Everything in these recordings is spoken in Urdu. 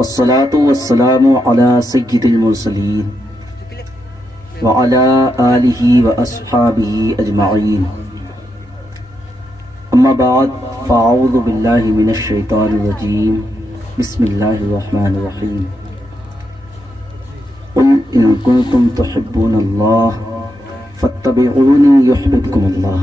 والصلاة والسلام على سيد المرسلين وعلى آله وأصحابه أجمعين. أما بعد فأعوذ بالله من الشيطان الرجيم. بسم الله الرحمن الرحيم. قل إن كنتم تحبون الله فاتبعوني يحببكم الله.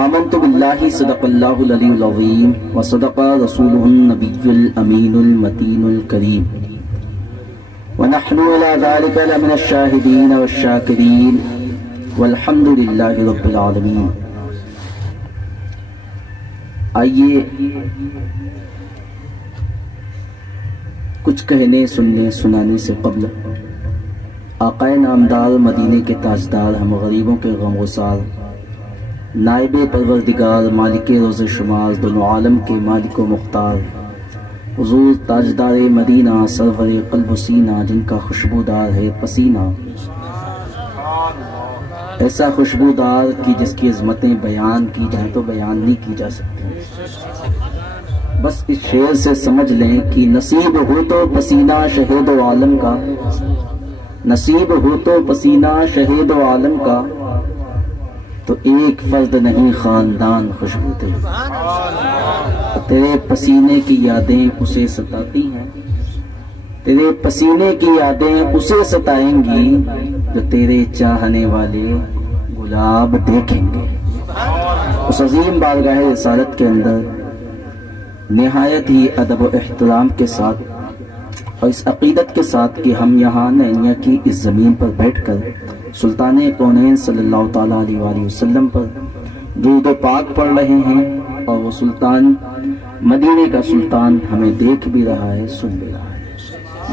آمنت بالله صدق الله العلي العظيم وصدق رسوله النبي الأمين المتين الكريم ونحن على ذلك لمن الشاهدين والشاكرين والحمد لله رب العالمين. آئیے کچھ کہنے سننے سنانے سے قبل آقا نامدار مدینے کے تاجدار ہم غریبوں کے غم گسار نائب پروردگار مالک روز شمار دونوں عالم کے مالک و مختار حضور تاجدار مدینہ سرور قلب و سینہ جن کا خوشبودار ہے پسینہ، ایسا خوشبودار کی جس کی عظمتیں بیان کی جائیں تو بیان نہیں کی جا سکتی. بس اس شعر سے سمجھ لیں کہ نصیب ہو تو پسینہ شہید و عالم کا، نصیب ہو تو پسینہ شہید و عالم کا، تو ایک فرد نہیں خاندان خوشبو دے. تیرے پسینے کی یادیں اسے ستاتی ہیں، تیرے پسینے کی یادیں اسے ستائیں گی جو تیرے چاہنے والے گلاب دیکھیں گے. اس عظیم بارگاہ رسالت کے اندر نہایت ہی ادب و احترام کے ساتھ اور اس عقیدت کے ساتھ کہ ہم یہاں نعیمیہ کی اس زمین پر بیٹھ کر سلطان کونین صلی اللہ تعالیٰ علیہ وآلہ وسلم پر درود و پاک پڑھ رہے ہیں، اور وہ سلطان مدینے کا سلطان ہمیں دیکھ بھی رہا ہے، سن بھی رہا ہے.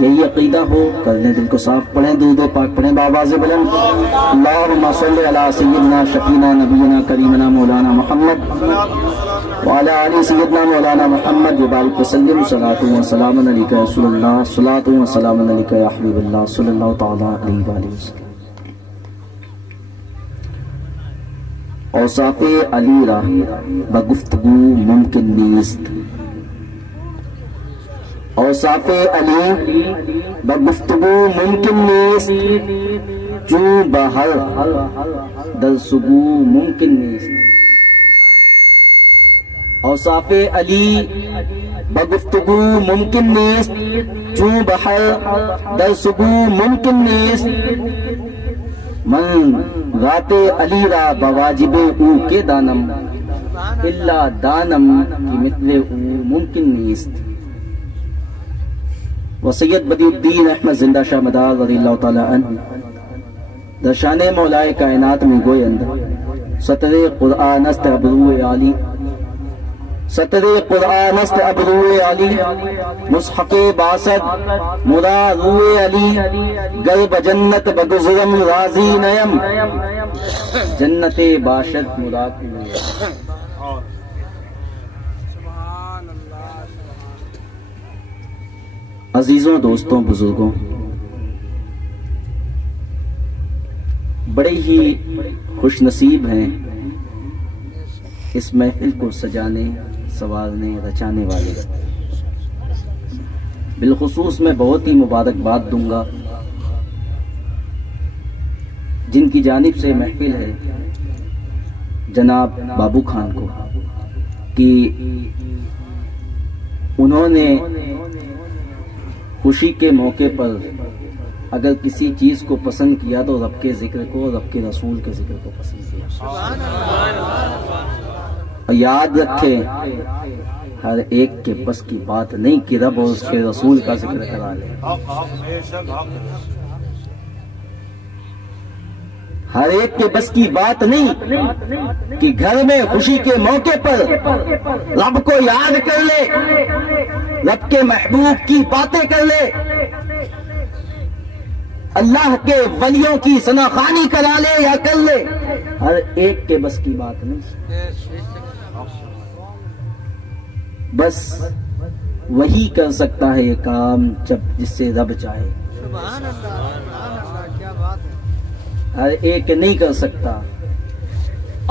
یہی عقیدہ ہو کر لیں، دل کو صاف پڑھیں، درود و پاک پڑھیں بآواز بلند. اللہم صلی علی سیدنا شفینا نبینا کریمنا مولانا محمد وعلی آل سیدنا مولانا محمد وبارک وسلم. صلاۃ و سلام علیک یا رسول اللہ، صلاۃ و سلام علیک یا حبیب اللہ صلی اللہ تعالیٰ علیہ وآلہ وسلم. اوصاف علی را بگفتگو ممکن نیست، اوصاف علی بگفتگو ممکن نیست، چون بہر در سگو ممکن نیست. اوصاف علی بگفتگو ممکن نیست، چون بہر در سگو ممکن نیست. من ذات علی را بواجب او کے دانم، الا دانم کی مثل او ممکن نیست. و سید بدی الدین احمد زندہ شاہ مدار رضی اللہ تعالی عنہ در شان مولائے کائنات میں گویند سطر قرآن است ابرو عالی، سطر قرآن است ابرو علی، مصحف باسد مرا روئے علی، گر بجنت بگزرم راضی نیم، جنت باشد مرا روئے. عزیزوں، دوستوں، بزرگوں، بڑے ہی خوش نصیب ہیں اس محفل کو سجانے، سنوارنے، رچانے والے. بالخصوص میں بہت ہی مبارکباد دوں گا جن کی جانب سے محفل ہے، جناب بابو خان کو، کہ انہوں نے خوشی کے موقع پر اگر کسی چیز کو پسند کیا تو رب کے ذکر کو، رب کے رسول کے ذکر کو پسند کیا. اور یاد رکھے ہر ایک کے بس کی بات نہیں کہ رب اور اس کے رسول کا ذکر کرا لے. ہر ایک کے بس کی بات نہیں کہ گھر میں خوشی کے موقع پر رب کو یاد کر لے، رب کے محبوب کی باتیں کر لے، اللہ کے ولیوں کی ثناخوانی کرا لے یا کر لے. ہر ایک کے بس کی بات نہیں. بس وہی کر سکتا ہے یہ کام جب جس سے رب چاہے. ہر ایک نہیں کر سکتا.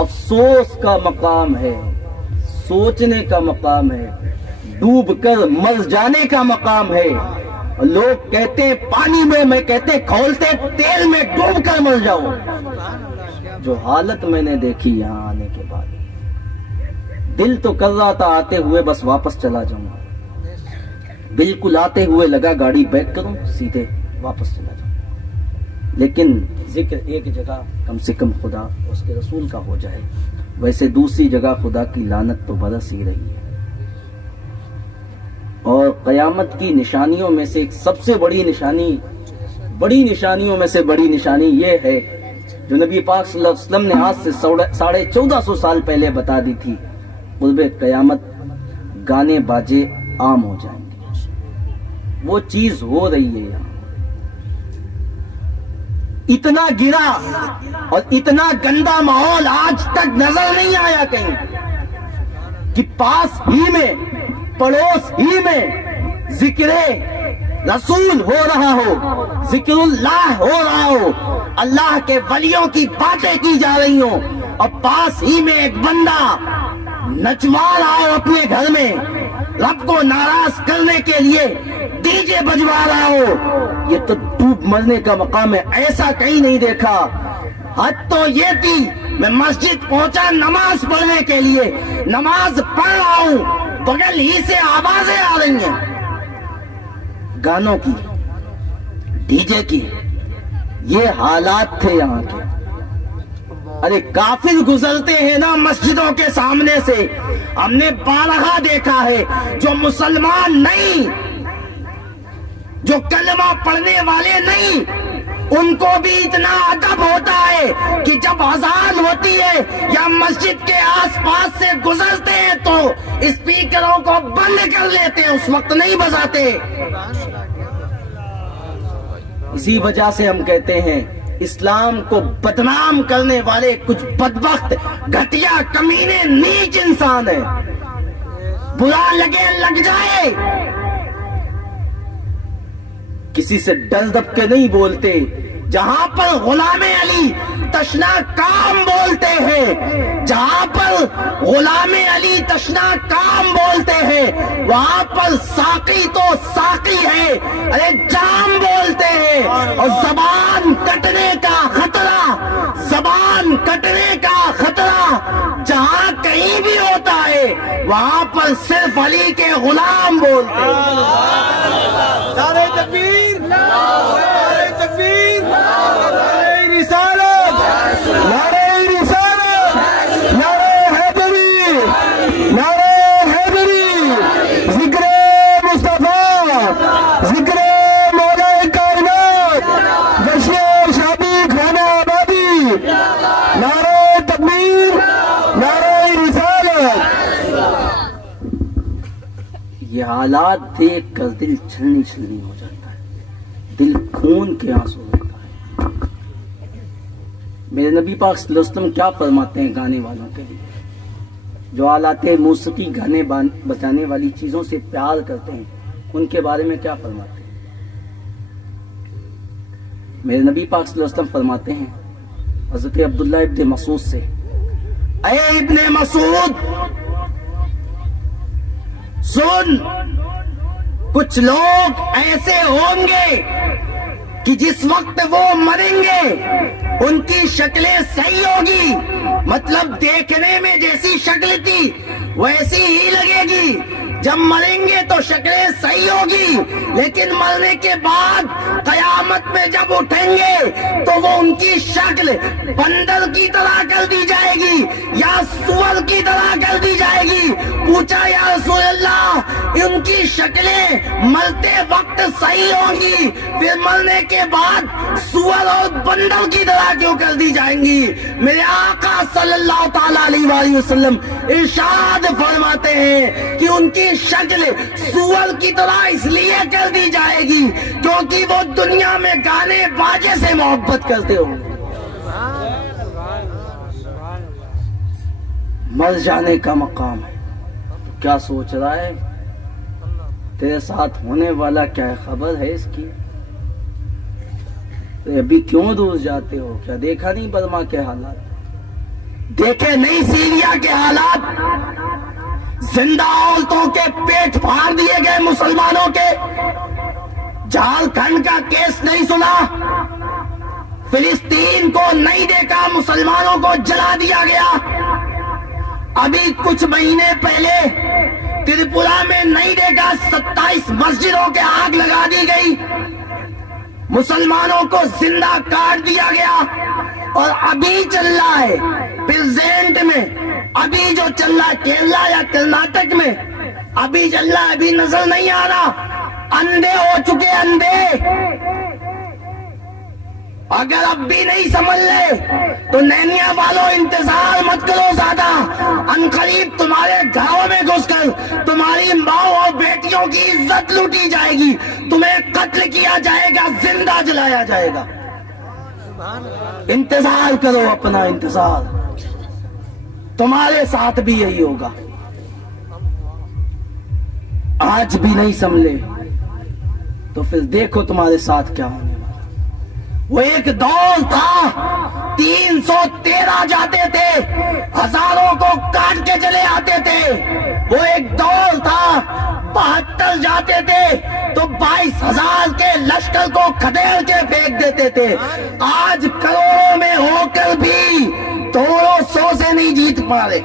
افسوس کا مقام ہے، سوچنے کا مقام ہے، ڈوب کر مر جانے کا مقام ہے. لوگ کہتے ہیں پانی میں کہتے ہیں کھولتے تیل میں ڈوب کر مر جاؤ. جو حالت میں نے دیکھی یہاں آنے کے بعد، دل تو کر رہا تھا آتے ہوئے بس واپس چلا جاؤں گا. بالکل آتے ہوئے لگا گاڑی بیک کروں سیدھے واپس چلا جاؤں، لیکن ذکر ایک جگہ کم سے کم خدا اس کے رسول کا ہو جائے. ویسے دوسری جگہ خدا کی لعنت تو برس ہی رہی ہے. اور قیامت کی نشانیوں میں سے ایک سب سے بڑی نشانیوں میں سے بڑی نشانی یہ ہے جو نبی پاک صلی اللہ علیہ وسلم نے آج سے 1450 سال پہلے بتا دی تھی. قرب قیامت گانے باجے عام ہو جائیں گے. وہ چیز ہو رہی ہے یہاں. اتنا گرا اور اتنا گندا ماحول آج تک نظر نہیں آیا کہیں کہ پاس ہی میں پڑوس ہی میں ذکر رسول ہو رہا ہو، ذکر اللہ ہو رہا ہو، اللہ کے ولیوں کی باتیں کی جا رہی ہوں، اور پاس ہی میں ایک بندہ نچوا رہا ہو اپنے گھر میں، رب کو ناراض کرنے کے لیے ڈی جے بجوا رہا ہو. یہ تو ڈوب مرنے کا مقام ہے. ایسا کہیں نہیں دیکھا. حد تو یہ تھی میں مسجد پہنچا نماز پڑھنے کے لیے، نماز پڑھ رہا ہوں، بغل ہی سے آوازیں آ رہی ہیں گانوں کی، ڈی جے کی. یہ حالات تھے یہاں کے. ارے کافر گزرتے ہیں نا مسجدوں کے سامنے سے، ہم نے بارہا دیکھا ہے. جو مسلمان نہیں، جو کلمہ پڑھنے والے نہیں، ان کو بھی اتنا ادب ہوتا ہے کہ جب اذان ہوتی ہے یا مسجد کے آس پاس سے گزرتے ہیں تو اسپیکروں کو بند کر لیتے ہیں، اس وقت نہیں بجاتے. اسی وجہ سے ہم کہتے ہیں اسلام کو بدنام کرنے والے کچھ بدبخت گھٹیا کمینے نیچ انسان ہیں. برا لگے لگ جائے، کسی سے ڈر دب کے نہیں بولتے. جہاں پر غلام علی تشنا کام بولتے ہیں، جہاں پر غلام علی تشنا کام بولتے ہیں، وہاں پر ساقی تو ساقی ہے، ارے جام بولتے ہیں. اور زبان کٹنے کا خطرہ، زبان کٹنے کا خطرہ جہاں کہیں بھی ہوتا ہے وہاں پر صرف علی کے غلام بولتے ہیں. نعرہ تکبیر، نعرہ تکبیر، نعرہ رسالت، نعرہ رسالت، نعرہ حیدری، نعرہ حیدری، ذکر مصطفیٰ، ذکر مولا کائنات، جشن شادی خانہ آبادی، نعرہ تکبیر، نعرہ رسالت. یہ حالات دیکھ کر دل چھلنی چھلنی ہو جاتا ہے، دل خون کے آنسو ہوتا ہے. میرے نبی پاک صلی اللہ علیہ وسلم کیا فرماتے ہیں گانے والوں کے لیے، جو آلات موسیقی گانے بجانے والی چیزوں سے پیار کرتے ہیں، ان کے بارے میں کیا فرماتے ہیں؟ میرے نبی پاک صلی اللہ علیہ وسلم فرماتے ہیں حضرت عبداللہ ابن مسعود سے، اے ابن مسعود سن، کچھ لوگ ایسے ہوں گے کہ جس وقت وہ مریں گے ان کی شکلیں صحیح ہوگی، مطلب دیکھنے میں جیسی شکل تھی ویسی ہی لگے گی. جب مریں گے تو شکلیں صحیح ہوگی، لیکن مرنے کے بعد قیامت میں جب اٹھیں گے تو وہ ان کی شکل بندر کی طرح کر دی جائے گی یا سور کی طرح کر دی جائے گی. پوچھا یا رسول اللہ، ان کی شکلیں مرتے وقت صحیح ہوں گی، پھر مرنے کے بعد سور اور بندر کی طرح کیوں کر دی جائیں گی؟ میرے آقا صلی اللہ تعالی علیہ وآلہ وسلم ارشاد فرماتے ہیں کہ ان کی شکل سور کی طرح اس لیے کر دی جائے گی کیونکہ وہ دنیا میں گانے باجے سے محبت کرتے ہوں. مر جانے کا مقام ہے، کیا سوچ رہا ہے؟ تیرے ساتھ ہونے والا کیا خبر ہے اس کی؟ ابھی کیوں دور جاتے ہو؟ کیا دیکھا نہیں برما کے حالات؟ دیکھے نہیں سیریا کے حالات؟ زندہ عورتوں کے پیٹ پھاڑ دیے گئے مسلمانوں کے. جھارکھنڈ کا کیس نہیں سنا, فلسطین کو نہیں دیکھا, مسلمانوں کو جلا دیا گیا. ابھی کچھ مہینے پہلے تریپورہ میں نہیں دیکھا, 27 مسجدوں کے آگ لگا دی گئی, مسلمانوں کو زندہ کاٹ دیا گیا. اور ابھی چل رہا ہے پریزنٹ میں, ابھی جو چل رہا ہے کیرلا یا کرناٹک میں, ابھی چل رہا ہے, ابھی نظر نہیں آ رہا. اندھے ہو چکے, اندھے. اگر اب بھی نہیں سمجھ لے تو نینیا والوں انتظار مت کرو زیادہ. عنقریب تمہارے گھروں میں گھس کر تمہاری ماں اور بیٹیوں کی عزت لوٹی جائے گی, تمہیں قتل کیا جائے گا, زندہ جلایا جائے گا. انتظار کرو, اپنا انتظار. تمہارے ساتھ بھی یہی ہوگا. آج بھی نہیں سمجھے تو پھر دیکھو تمہارے ساتھ کیا ہونے والا. وہ ایک دور تھا 313 جاتے تھے, ہزاروں کو کاٹ کے چلے آتے تھے. وہ ایک دور تھا 72 جاتے تھے تو 22,000 کے لشکر کو کھدیڑ کے پھینک دیتے تھے. آج کروڑوں میں ہو کر بھی تھوڑوں 100 سے نہیں جیت پا رہے.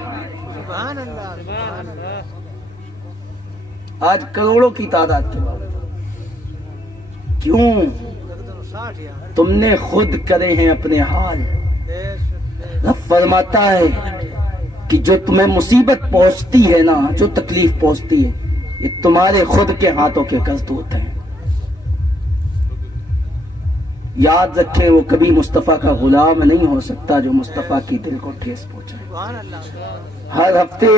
آج کروڑوں کی تعداد کے بعد کیوں؟ تم نے خود کرے ہیں اپنے حال. رب فرماتا ہے کہ جو تمہیں مصیبت پہنچتی ہے نا, جو تکلیف پہنچتی ہے, یہ تمہارے خود کے ہاتھوں کے کرتوت ہیں. یاد رکھیں, وہ کبھی مصطفیٰ کا غلام نہیں ہو سکتا جو مصطفیٰ کی دل کو ٹھیس پہنچائے. ہر ہفتے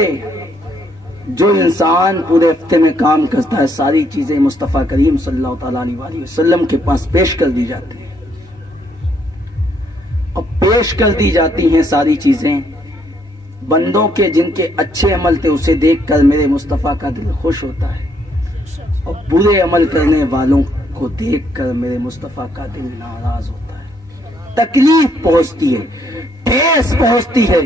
جو انسان پورے ہفتے میں کام کرتا ہے, ساری چیزیں مصطفیٰ کریم صلی اللہ تعالیٰ علیہ وسلم کے پاس پیش کر دی جاتی ہیں. اور پیش کر دی جاتی ہیں ساری چیزیں بندوں کے جن کے اچھے عمل تھے, اسے دیکھ کر میرے مصطفیٰ کا دل خوش ہوتا ہے. اور برے عمل کرنے والوں کو دیکھ کر میرے مصطفیٰ کا دل ناراض ہوتا ہے. تکلیف پہنچتی ہے, ٹھیس پہنچتی ہے,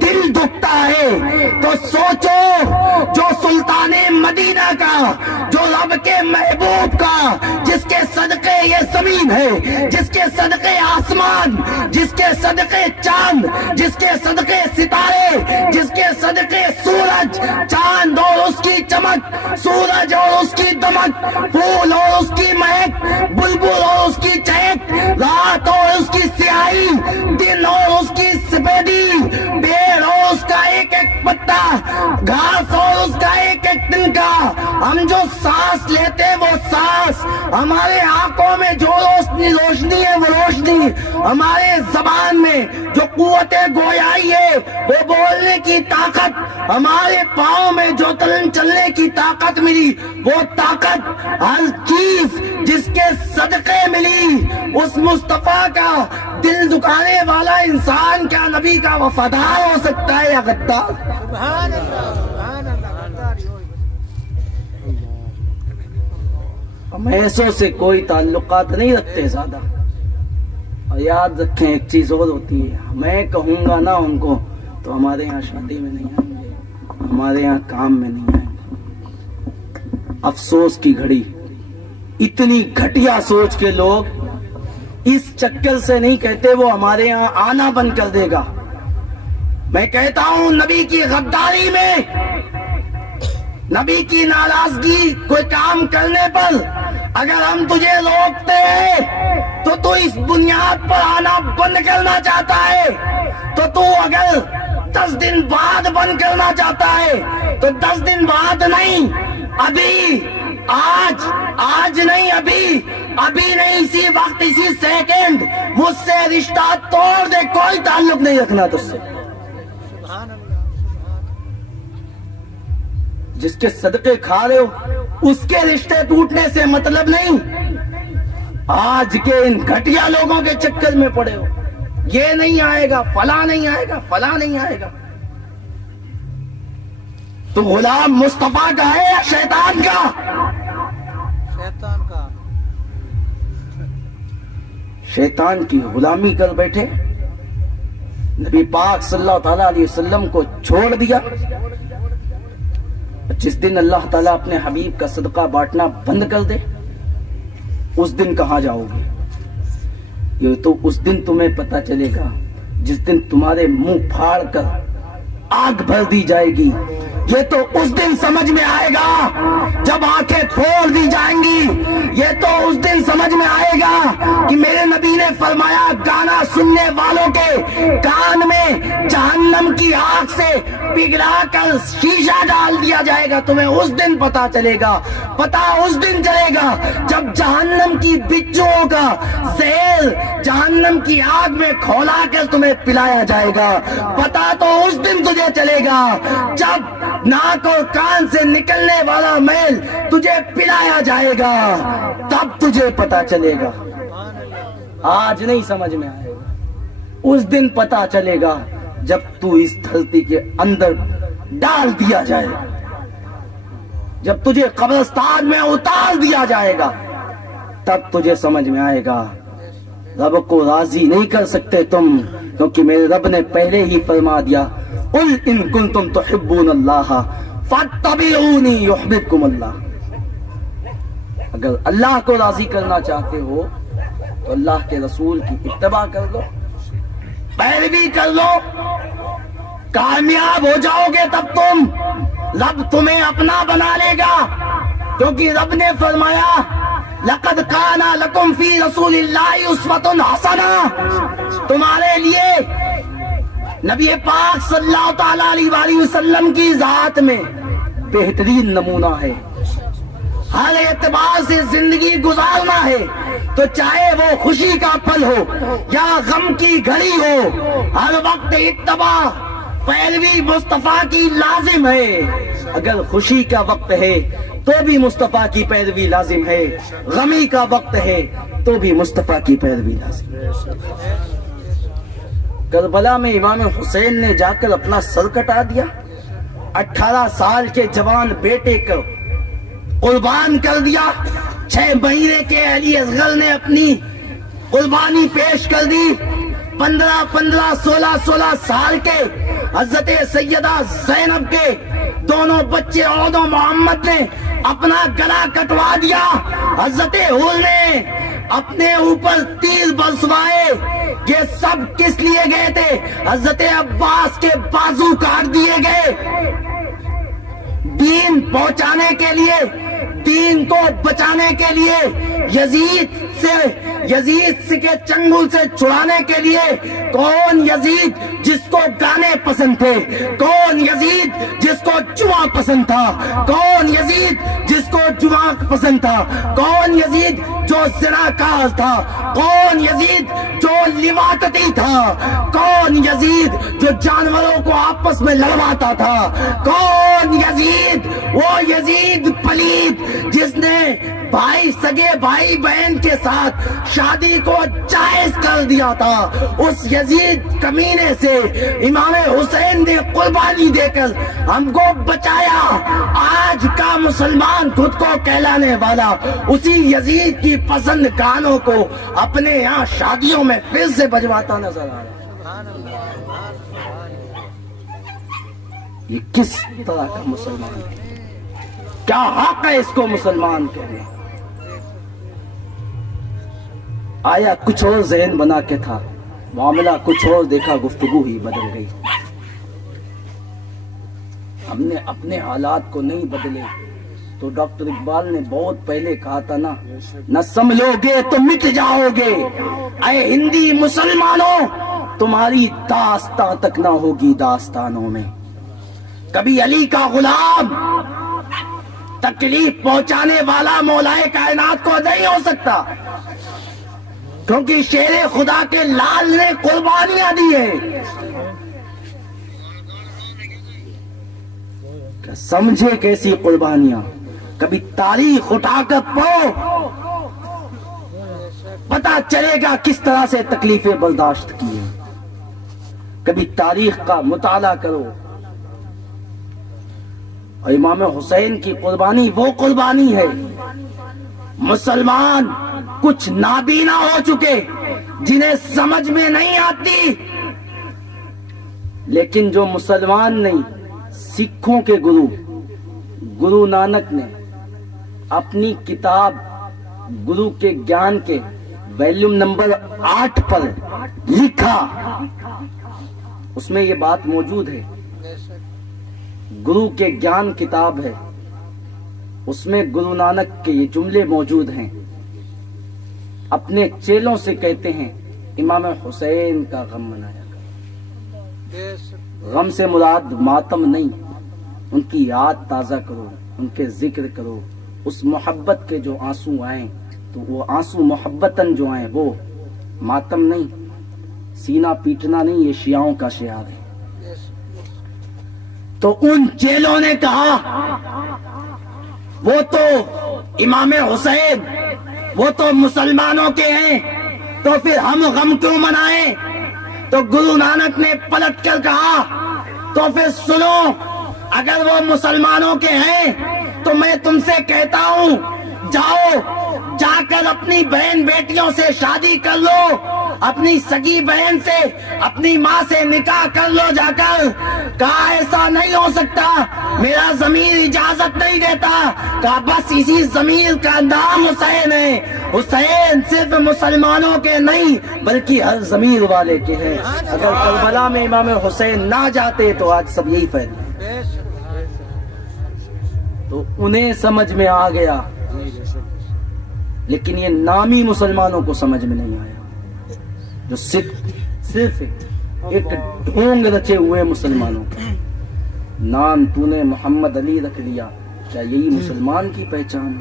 دل دکھتا ہے. تو سوچو, جو سلطان مدینہ کا, جو رب کے محبوب کا, جس کے صدقے یہ زمین ہے, جس کے صدقے آسمان, جس کے صدقے چاند, جس کے صدقے ستارے, جس کے صدقے سورج, چاند اور اس کی چمک, سورج اور اس کی دمک, پھول اور اس کی مہک, بلبل اور اس کی چہک, رات اور اس کی سیاہی, دن اور اس کی سفیدی, پیڑ اور اس کا ایک ایک پتا, گھاس اور اس کا ایک ایک تنکا, ہم جو سانس لیتے وہ سانس, ہمارے آنکھوں میں جو روشنی ہے وہ روشنی, ہمارے زبان میں جو قوت گویائی ہے وہ بولنے کی طاقت, ہمارے پاؤں میں جو چلنے کی طاقت ملی وہ طاقت, ہر چیز جس کے صدقے ملی, اس مصطفیٰ کا دل دکھانے والا انسان کیا نبی کا وفادار ہو سکتا ہے یا غدار؟ سبحان اللہ, سبحان اللہ. ہم ایسوں سے کوئی تعلقات نہیں رکھتے زیادہ. اور یاد رکھیں ایک چیز اور ہوتی ہے, میں کہوں گا نا ان کو تو ہمارے یہاں شادی میں نہیں آئیں گے, ہمارے یہاں کام میں نہیں آئیں گے. افسوس کی گھڑی, اتنی گھٹیا سوچ کے لوگ اس چکر سے نہیں کہتے وہ ہمارے یہاں آنا بند کر دے گا. میں کہتا ہوں نبی کی غداری میں, نبی کی ناراضگی کوئی کام کرنے پر اگر ہم تجھے روکتے ہیں تو تو اس بنیاد پر آنا بند کرنا چاہتا ہے, تو اگر 10 دن بعد بند کرنا چاہتا ہے تو 10 دن بعد نہیں, ابھی, آج نہیں, ابھی نہیں, اسی وقت, اسی سیکنڈ مجھ سے رشتہ توڑ دے, کوئی تعلق نہیں رکھنا تجھ سے. جس کے صدقے کھا رہے ہو اس کے رشتے ٹوٹنے سے مطلب نہیں. آج کے ان گھٹیا لوگوں کے چکر میں پڑے ہو, یہ نہیں آئے گا, فلاں نہیں آئے گا, فلاں نہیں آئے گا. تو غلام مصطفیٰ کا ہے یا شیطان کا؟ شیطان کا. شیطان کی غلامی کر بیٹھے. نبی پاک صلی اللہ تعالی علیہ وسلم کو چھوڑ دیا, جس دن اللہ تعالیٰ اپنے حبیب کا صدقہ بانٹنا بند کر دے اس دن کہاں جاؤ گے؟ یہ تو اس دن تمہیں پتا چلے گا جس دن تمہارے منہ پھاڑ کر آگ بھر دی جائے گی. یہ تو اس دن سمجھ میں آئے گا جب آنکھیں پھوڑ دی جائیں گی. یہ تو اس دن سمجھ میں آئے گا کہ میرے نبی نے فرمایا گانا سننے والوں کے کان میں جہنم کی آگ سے پگھلا کر شیشہ ڈال دیا جائے گا. تمہیں اس دن پتا چلے گا. پتا اس دن چلے گا جب جہنم کی بچوں کا زہر جہنم کی آگ میں کھولا کر تمہیں پلایا جائے گا. پتا تو اس دن تجھے چلے گا جب ناک اور کان سے نکلنے والا میل تجھے پلایا جائے گا. تب تجھے پتا چلے گا. آج نہیں سمجھ میں آئے گا. اس دن پتا چلے گا جب تو اس دھرتی کے اندر ڈال دیا جائے گا, جب تجھے قبرستان میں اتار دیا جائے گا, تب تجھے سمجھ میں آئے گا. رب کو راضی نہیں کر سکتے تم, کیونکہ میرے رب نے پہلے ہی فرما دیا قل ان کنتم تحبون اللہ فاتبعونی یحببکم اللہ. اگر اللہ کو راضی کرنا چاہتے ہو تو اللہ کے رسول کی اتباع کر لو, پیروی کر لو, کامیاب ہو جاؤ گے. تب تم رب تمہیں اپنا بنا لے گا, کیونکہ رب نے فرمایا لقد کان لکم فی رسول اللہ اسوۃ حسنہ. تمہارے لیے نبی پاک صلی اللہ تعالیٰ علیہ وآلہ وسلم کی ذات میں بہترین نمونہ ہے. ہر اعتبار سے زندگی گزارنا ہے تو چاہے وہ خوشی کا پل ہو یا غم کی گھڑی ہو, ہر وقت اتباع پیروی مصطفیٰ کی لازم ہے. اگر خوشی کا وقت ہے تو بھی مصطفیٰ کی پیروی لازم ہے, غمی کا وقت ہے تو بھی مصطفیٰ کی پیروی لازم ہے. کربلا میں امام حسین نے جا کر اپنا سر کٹا دیا. 18 سال کے جوان بیٹے کو قربان کر دیا. 6 مہینے کے علی اصغر نے اپنی قربانی پیش کر دی. 15 16 سال کے حضرت سیدہ زینب کے دونوں بچے عود و محمد نے اپنا گلا کٹوا دیا. حضرت حور نے اپنے اوپر تیر برسوائے. یہ سب کس لیے گئے تھے؟ حضرت عباس کے بازو کاٹ دیے گئے. دین پہنچانے کے لیے, دین کو بچانے کے لیے, یزید کے چنگل سے چھڑانے کے لیے. کون یزید جس کو گانے پسند تھے, کون یزید جس کو جوا پسند تھا, کون یزید جس کو جوا پسند تھا, کون یزید جو زناکار تھا, کون یزید جو لواطتی تھا, کون یزید جو جانوروں کو آپس میں لڑواتا تھا, کون یزید وہ یزید پلید جس نے سگے بھائی بہن کے ساتھ شادی کو جائز کر دیا تھا. اس یزید کمینے سے امام حسین نے قربانی دے کر ہم کو بچایا. آج کا مسلمان خود کو کہلانے والا اسی یزید کی پسند گانوں کو اپنے یہاں شادیوں میں پھر سے بجواتا نظر آ رہا ہے. یہ کس طرح کا مسلمان ہے؟ کیا حق ہے اس کو مسلمان کہنے؟ آیا کچھ اور ذہن بنا کے تھا, معاملہ کچھ اور دیکھا, گفتگو ہی بدل گئی. ہم نے اپنے حالات کو نہیں بدلے تو ڈاکٹر اقبال نے بہت پہلے کہا تھا نا, نہ سنبھلو گے تو مٹ جاؤ گے. اے ہندی مسلمانوں, تمہاری داستاں تک نہ ہوگی داستانوں میں. کبھی علی کا غلام تکلیف پہنچانے والا مولائے کائنات کو نہیں ہو سکتا, کیونکہ شیر خدا کے لال نے قربانیاں دی ہیں. سمجھے کیسی قربانیاں؟ کبھی تاریخ اٹھا کر پڑھو, پتا چلے گا کس طرح سے تکلیفیں برداشت کی ہیں. کبھی تاریخ کا مطالعہ کرو. اور امام حسین کی قربانی وہ قربانی ہے. مسلمان کچھ نابینا ہو چکے جنہیں سمجھ میں نہیں آتی, لیکن جو مسلمان نہیں, سکھوں کے گرو گرو نانک نے اپنی کتاب گرو کے گیان کے ویلیوم نمبر 8 پر لکھا، اس میں یہ بات موجود ہے، گرو کے گیان کتاب ہے، اس میں گرو نانک کے یہ جملے موجود ہیں۔ اپنے چیلوں سے کہتے ہیں امام حسین کا غم منایا کرو، غم سے مراد ماتم نہیں، ان کی یاد تازہ کرو، ان کے ذکر کرو، اس محبت کے جو آنسو آئیں تو وہ آنسو محبتاً جو آئیں، وہ ماتم نہیں، سینہ پیٹنا نہیں، یہ شیعوں کا شعار ہے۔ تو ان چیلوں نے کہا وہ تو امام حسین، وہ تو مسلمانوں کے ہیں، تو پھر ہم غم کیوں منائیں؟ تو گرو نانک نے پلٹ کر کہا تو پھر سنو، اگر وہ مسلمانوں کے ہیں تو میں تم سے کہتا ہوں جاؤ، جا کر اپنی بہن بیٹیوں سے شادی کر لو، اپنی سگی بہن سے، اپنی ماں سے نکاح کر لو جا کر۔ کہا ایسا نہیں ہو سکتا، میرا ضمیر اجازت نہیں دیتا۔ کہا بس اسی ضمیر کا نام حسین ہے، حسین صرف مسلمانوں کے نہیں بلکہ ہر ضمیر والے کے ہیں۔ اگر کربلا میں امام حسین نہ جاتے تو آج سب یہی فائدہ۔ تو انہیں سمجھ میں آ گیا، لیکن یہ نامی مسلمانوں کو سمجھ میں نہیں آیا، جو صرف ایک ڈھونگ رچے ہوئے مسلمانوں کا نام تو نے محمد علی رکھ لیا، کیا یہی مسلمان کی پہچان ہے؟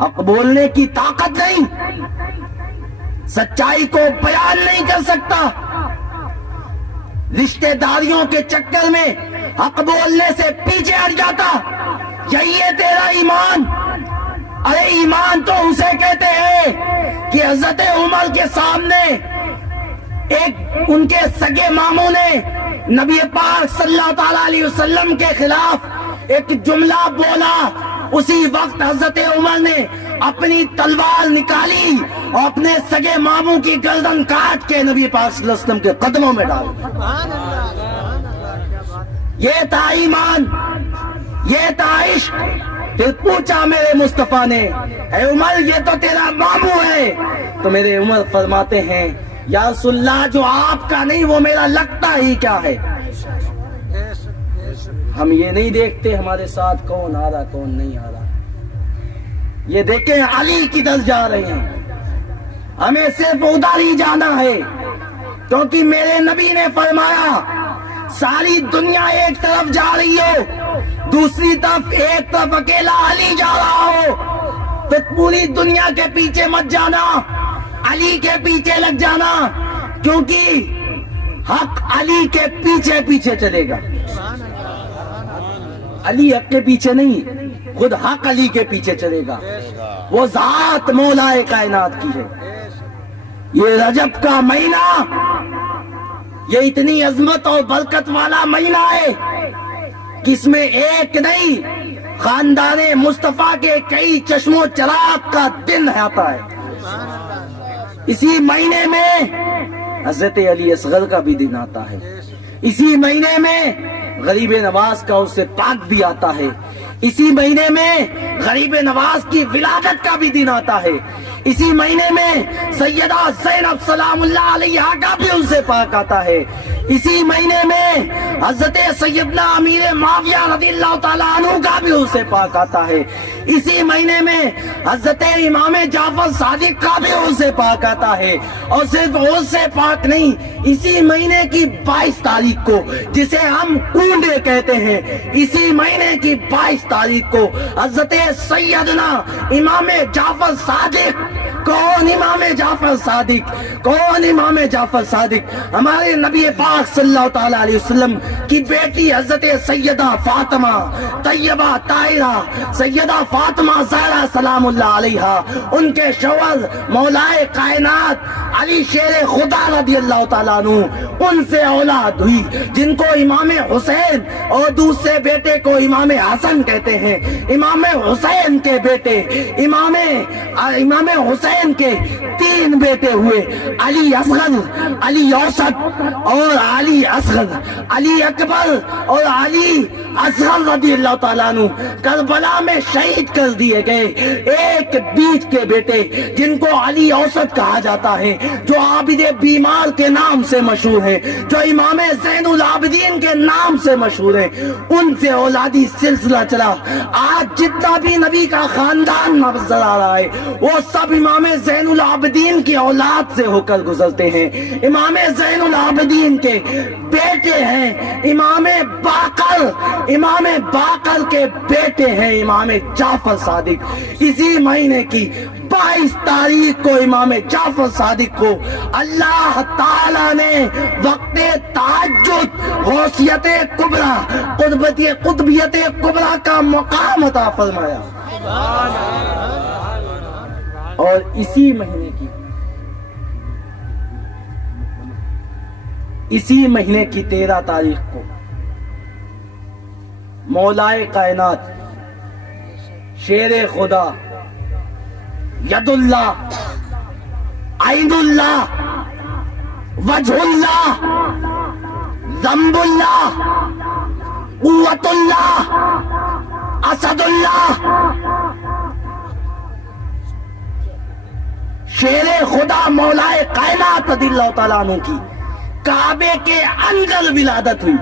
حق بولنے کی طاقت نہیں، سچائی کو بیان نہیں کر سکتا، رشتہ داریوں کے چکر میں حق بولنے سے پیچھے ہٹ جاتا، یہی ہے تیرا ایمان؟ ارے ایمان تو اسے کہتے ہیں کہ حضرت عمر کے سامنے ایک ان کے سگے ماموں نے نبی پاک صلی اللہ تعالی علیہ وسلم کے خلاف ایک جملہ بولا، اسی وقت حضرت عمر نے اپنی تلوار نکالی اور اپنے سگے ماموں کی گردن کاٹ کے نبی پاک صلی اللہ علیہ وسلم کے قدموں میں ڈال دیا۔ یہ تھا ایمان، یہ تھا عشق۔ پھر پوچھا میرے مصطفیٰ نے، اے عمر یہ تو تیرا ماموں ہے، تو میرے عمر فرماتے ہیں یا رسول اللہ جو آپ کا نہیں وہ میرا لگتا ہی کیا ہے۔ ہم یہ نہیں دیکھتے ہمارے ساتھ کون آ رہا کون نہیں آ رہا، یہ دیکھیں علی کدھر جا رہے ہیں، ہمیں صرف ادھر ہی جانا ہے، کیونکہ میرے نبی نے فرمایا ساری دنیا ایک طرف جا رہی ہو، دوسری طرف ایک طرف اکیلا علی جا رہا ہو، تو پوری دنیا کے پیچھے مت جانا، علی کے پیچھے لگ جانا، کیونکہ حق علی کے پیچھے پیچھے چلے گا۔ علی حق کے پیچھے نہیں، خود حق علی کے پیچھے چلے گا، وہ ذات مولا کائنات کی ہے۔ یہ رجب کا مہینہ، یہ اتنی عظمت اور برکت والا مہینہ ہے کہ اس میں ایک نہیں خاندان مصطفیٰ کے کئی چشم و چراغ کا دن آتا ہے۔ اسی مہینے میں حضرت علی اصغر کا بھی دن آتا ہے، اسی مہینے میں غریب نواز کا اس سے پاک بھی آتا ہے، اسی مہینے میں غریب نواز کی ولادت کا بھی دن آتا ہے، اسی مہینے میں سیدہ زینب سلام اللہ علیہا کا بھی ان سے پاک آتا ہے، اسی مہینے میں حضرت سیدنا امیر معاویہ رضی اللہ تعالیٰ عنہ کا بھی ان سے پاک آتا ہے، اسی مہینے میں حضرت امام جعفر صادق کا بھی ان سے پاک آتا ہے، اور صرف ان سے پاک نہیں، اسی مہینے کی 22 تاریخ کو جسے ہم کنڈے کہتے ہیں، اسی مہینے کی 22 تاریخ کو حضرت سیدنا امام جعفر صادق، کون امام جعفر صادق، کون امام جعفر صادق؟ ہمارے نبی پاک صلی اللہ تعالی علیہ وسلم کی بیٹی حضرت سیدہ فاطمہ طیبہ طاہرہ، سیدہ فاطمہ زہرا سلام اللہ علیہا، ان کے شوہر مولائے کائنات علی شیر خدا رضی اللہ تعالیٰ عنہ، ان سے اولاد ہوئی جن کو امام حسین اور دوسرے بیٹے کو امام حسن کہتے ہیں۔ امام حسین کے بیٹے، امام حسین کے 3 بیٹے ہوئے، علی اصغر، علی اوسط اور علی اصغر، علی اکبر اور علی اصغر رضی اللہ تعالیٰ عنہ کربلا میں شہید کر دیے گئے. ایک بیچ کے بیٹے جن کو علی اوسط کہا جاتا ہے, جو عابد بیمار کے نام سے مشہور ہے, جو امام زین العابدین کے نام سے مشہور ہے, ان سے اولادی سلسلہ چلا. آج جتنا بھی نبی کا خاندان نظر آ رہا ہے وہ سب امام زین العابدین کی اولاد سے ہو کر گزرتے ہیں. امام زین العابدین کے بیٹے ہیں امام باقر کے بیٹے ہیں امام جعفر صادق. اسی مہینے کی 22 تاریخ کو امام جعفر صادق کو اللہ تعالیٰ نے وقت تہجد غوثیت کبریٰ قطبیت کبریٰ کا مقام عطا فرمایا. اور اسی مہینے کی 13 تاریخ کو مولائے کائنات شیر خدا ید اللہ عین اللہ وجہ اللہ ذنب اللہ قوت اللہ اسد اللہ شیر خدا مولائے کائنات رضی اللہ تعالیٰ عنہ کی کعبے کے اندر ولادت ہوئی.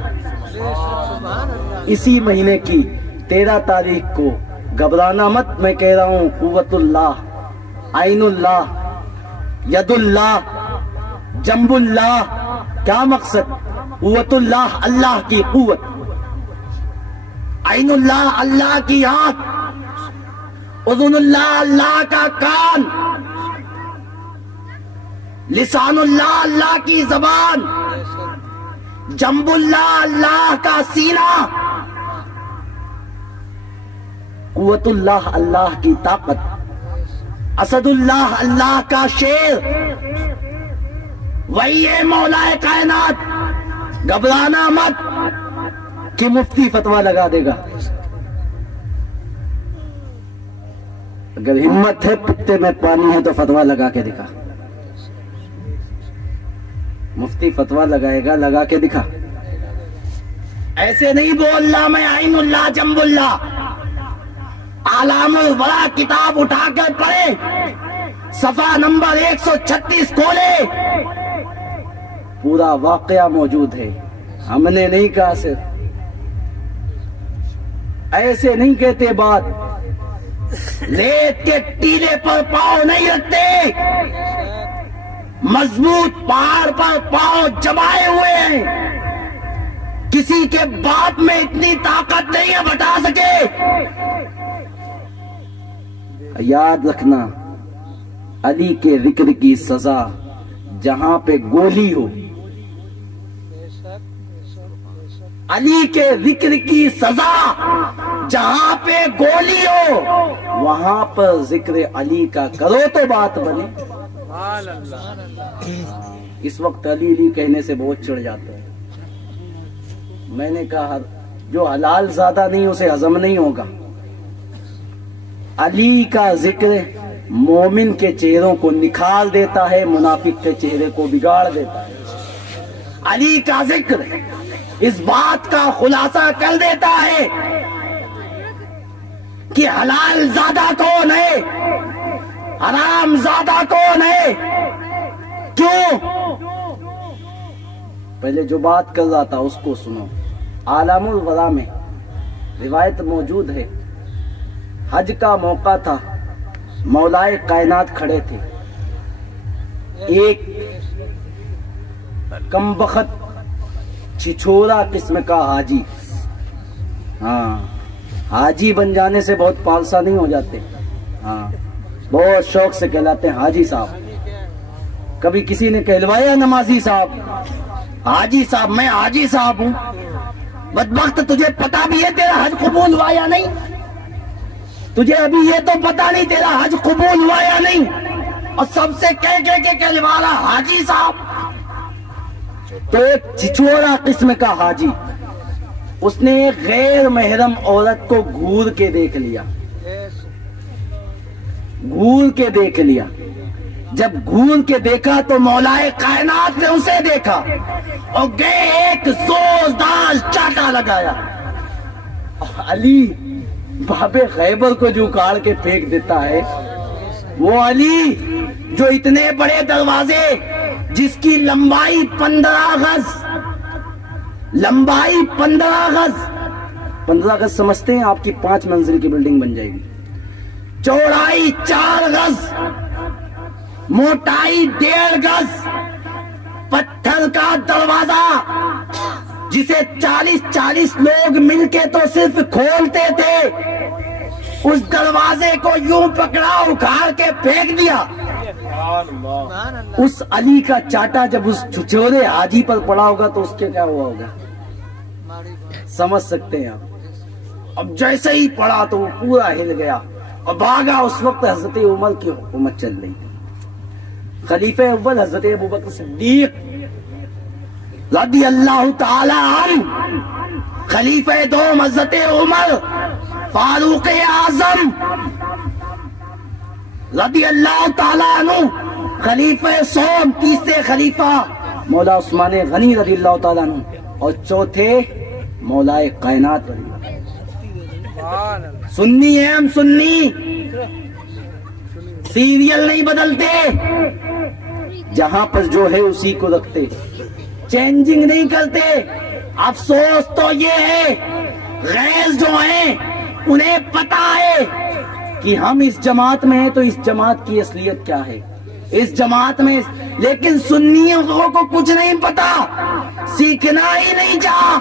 اسی مہینے کی 13 تاریخ کو گھبرانا مت, میں کہہ رہا ہوں قوت اللہ عین اللہ ید اللہ جنب اللہ. کیا مقصد؟ قوت اللہ اللہ کی قوت, عین اللہ اللہ کی آنکھ, اذن اللہ اللہ کا کان, لسان اللہ اللہ کی زبان, جنب اللہ اللہ کا سینہ, قوت اللہ اللہ کی طاقت, اسد اللہ اللہ کا شیر. وہی ہے مولا کائنات. گھبرانا مت کہ مفتی فتویٰ لگا دے گا. اگر ہمت ہے پتے میں پانی ہے تو فتویٰ لگا کے دکھا. مفتی فتویٰ لگائے گا, لگا کے دکھا. ایسے نہیں بولنا میں عین اللہ جنب اللہ. اعلام الورا کتاب اٹھا کر پڑھے, صفحہ نمبر 136 کھولے, پورا واقعہ موجود ہے. ہم نے نہیں کہا صرف, ایسے نہیں کہتے بات. ریت کے ٹیلے پر پاؤں نہیں رکھتے, مضبوط پہاڑ پر پاؤں جمائے ہوئے ہیں. کسی کے باپ میں اتنی طاقت نہیں ہے بتا سکے. یاد رکھنا علی کے ذکر کی سزا جہاں پہ گولی ہو, علی کے ذکر کی سزا جہاں پہ گولی ہو وہاں پر ذکر علی کا کرو تو بات بنے. اس وقت علی علی کہنے سے بہت چڑھ جاتا ہے. میں نے کہا جو حلال زیادہ نہیں اسے ہضم نہیں ہوگا. علی کا ذکر مومن کے چہروں کو نکھار دیتا ہے, منافق کے چہرے کو بگاڑ دیتا ہے. علی کا ذکر اس بات کا خلاصہ کر دیتا ہے کہ حلال زیادہ کون ہے, حرام زیادہ کون ہے. کیوں؟ پہلے جو بات کر رہا تھا اس کو سنو. عالم الورا میں روایت موجود ہے, حج کا موقع تھا, مولائے کائنات کھڑے تھے. ایک کم بخت چھچورا قسم کا حاجی, حاجی بن جانے سے بہت پالسا نہیں ہو جاتے, بہت شوق سے کہلاتے ہیں حاجی صاحب. کبھی کسی نے کہلوایا نمازی صاحب, حاجی صاحب, میں حاجی صاحب ہوں. بدبخت تجھے پتا بھی ہے تیرا حج قبول ہوا یا نہیں؟ تجھے ابھی یہ تو پتا نہیں تیرا حج قبول ہوا یا نہیں, اور سب سے کہہ کے کہلوا رہا حاجی صاحب. تو ایک چھچورا قسم کا حاجی, اس نے ایک غیر محرم عورت کو گھور کے دیکھ لیا. گھور کے دیکھ لیا. جب گھور کے دیکھا تو مولائے کائنات نے اسے دیکھا اور گئے ایک زوردار چاٹا لگایا. علی باب خیبر کو جو اکاڑ کے پھینک دیتا ہے، وہ علی جو اتنے بڑے دروازے جس کی لمبائی 15 گز، لمبائی 15 گز، 15 گز سمجھتے ہیں آپ کی 5 منزل کی بلڈنگ بن جائے گی، چوڑائی 4 گز، موٹائی 1.5 گز، پتھر کا دروازہ جسے 40 لوگ مل کے تو صرف کھولتے تھے، اس دروازے کو یوں پکڑا اکھاڑ کے پھینک دیا۔ سبحان اللہ، اس علی کا چاٹا جب اس چھچورے حاجی پر پڑا ہوگا تو اس کے کیا ہوا ہوگا، ماڑی بات۔ سمجھ سکتے ہیں آپ۔ اب جیسے ہی پڑا تو وہ پورا ہل گیا اور بھاگا۔ اس وقت حضرت عمر کی حکومت چل رہی تھی، خلیفہ اول حضرت ابوبکر صدیق رضی اللہ تعالی عنہ، خلیفہ دوم حضرت عمر فاروق اعظم رضی اللہ تعالی عنہ، خلیفہ سوم تیسرے خلیفہ مولا عثمان غنی رضی اللہ تعالی عنہ، اور چوتھے مولا کائنات رضی اللہ۔ سبحان اللہ، سنی ہیں ہم، سنی، سیریل نہیں بدلتے، جہاں پر جو ہے اسی کو رکھتے، چینجنگ نہیں کرتے۔ افسوس تو یہ ہے غیظ جو ہیں انہیں پتا ہے کہ ہم اس جماعت میں ہیں تو اس جماعت کی اصلیت کیا ہے، اس جماعت میں، لیکن سنیوں کو کچھ نہیں پتا، سیکھنا ہی نہیں چاہا،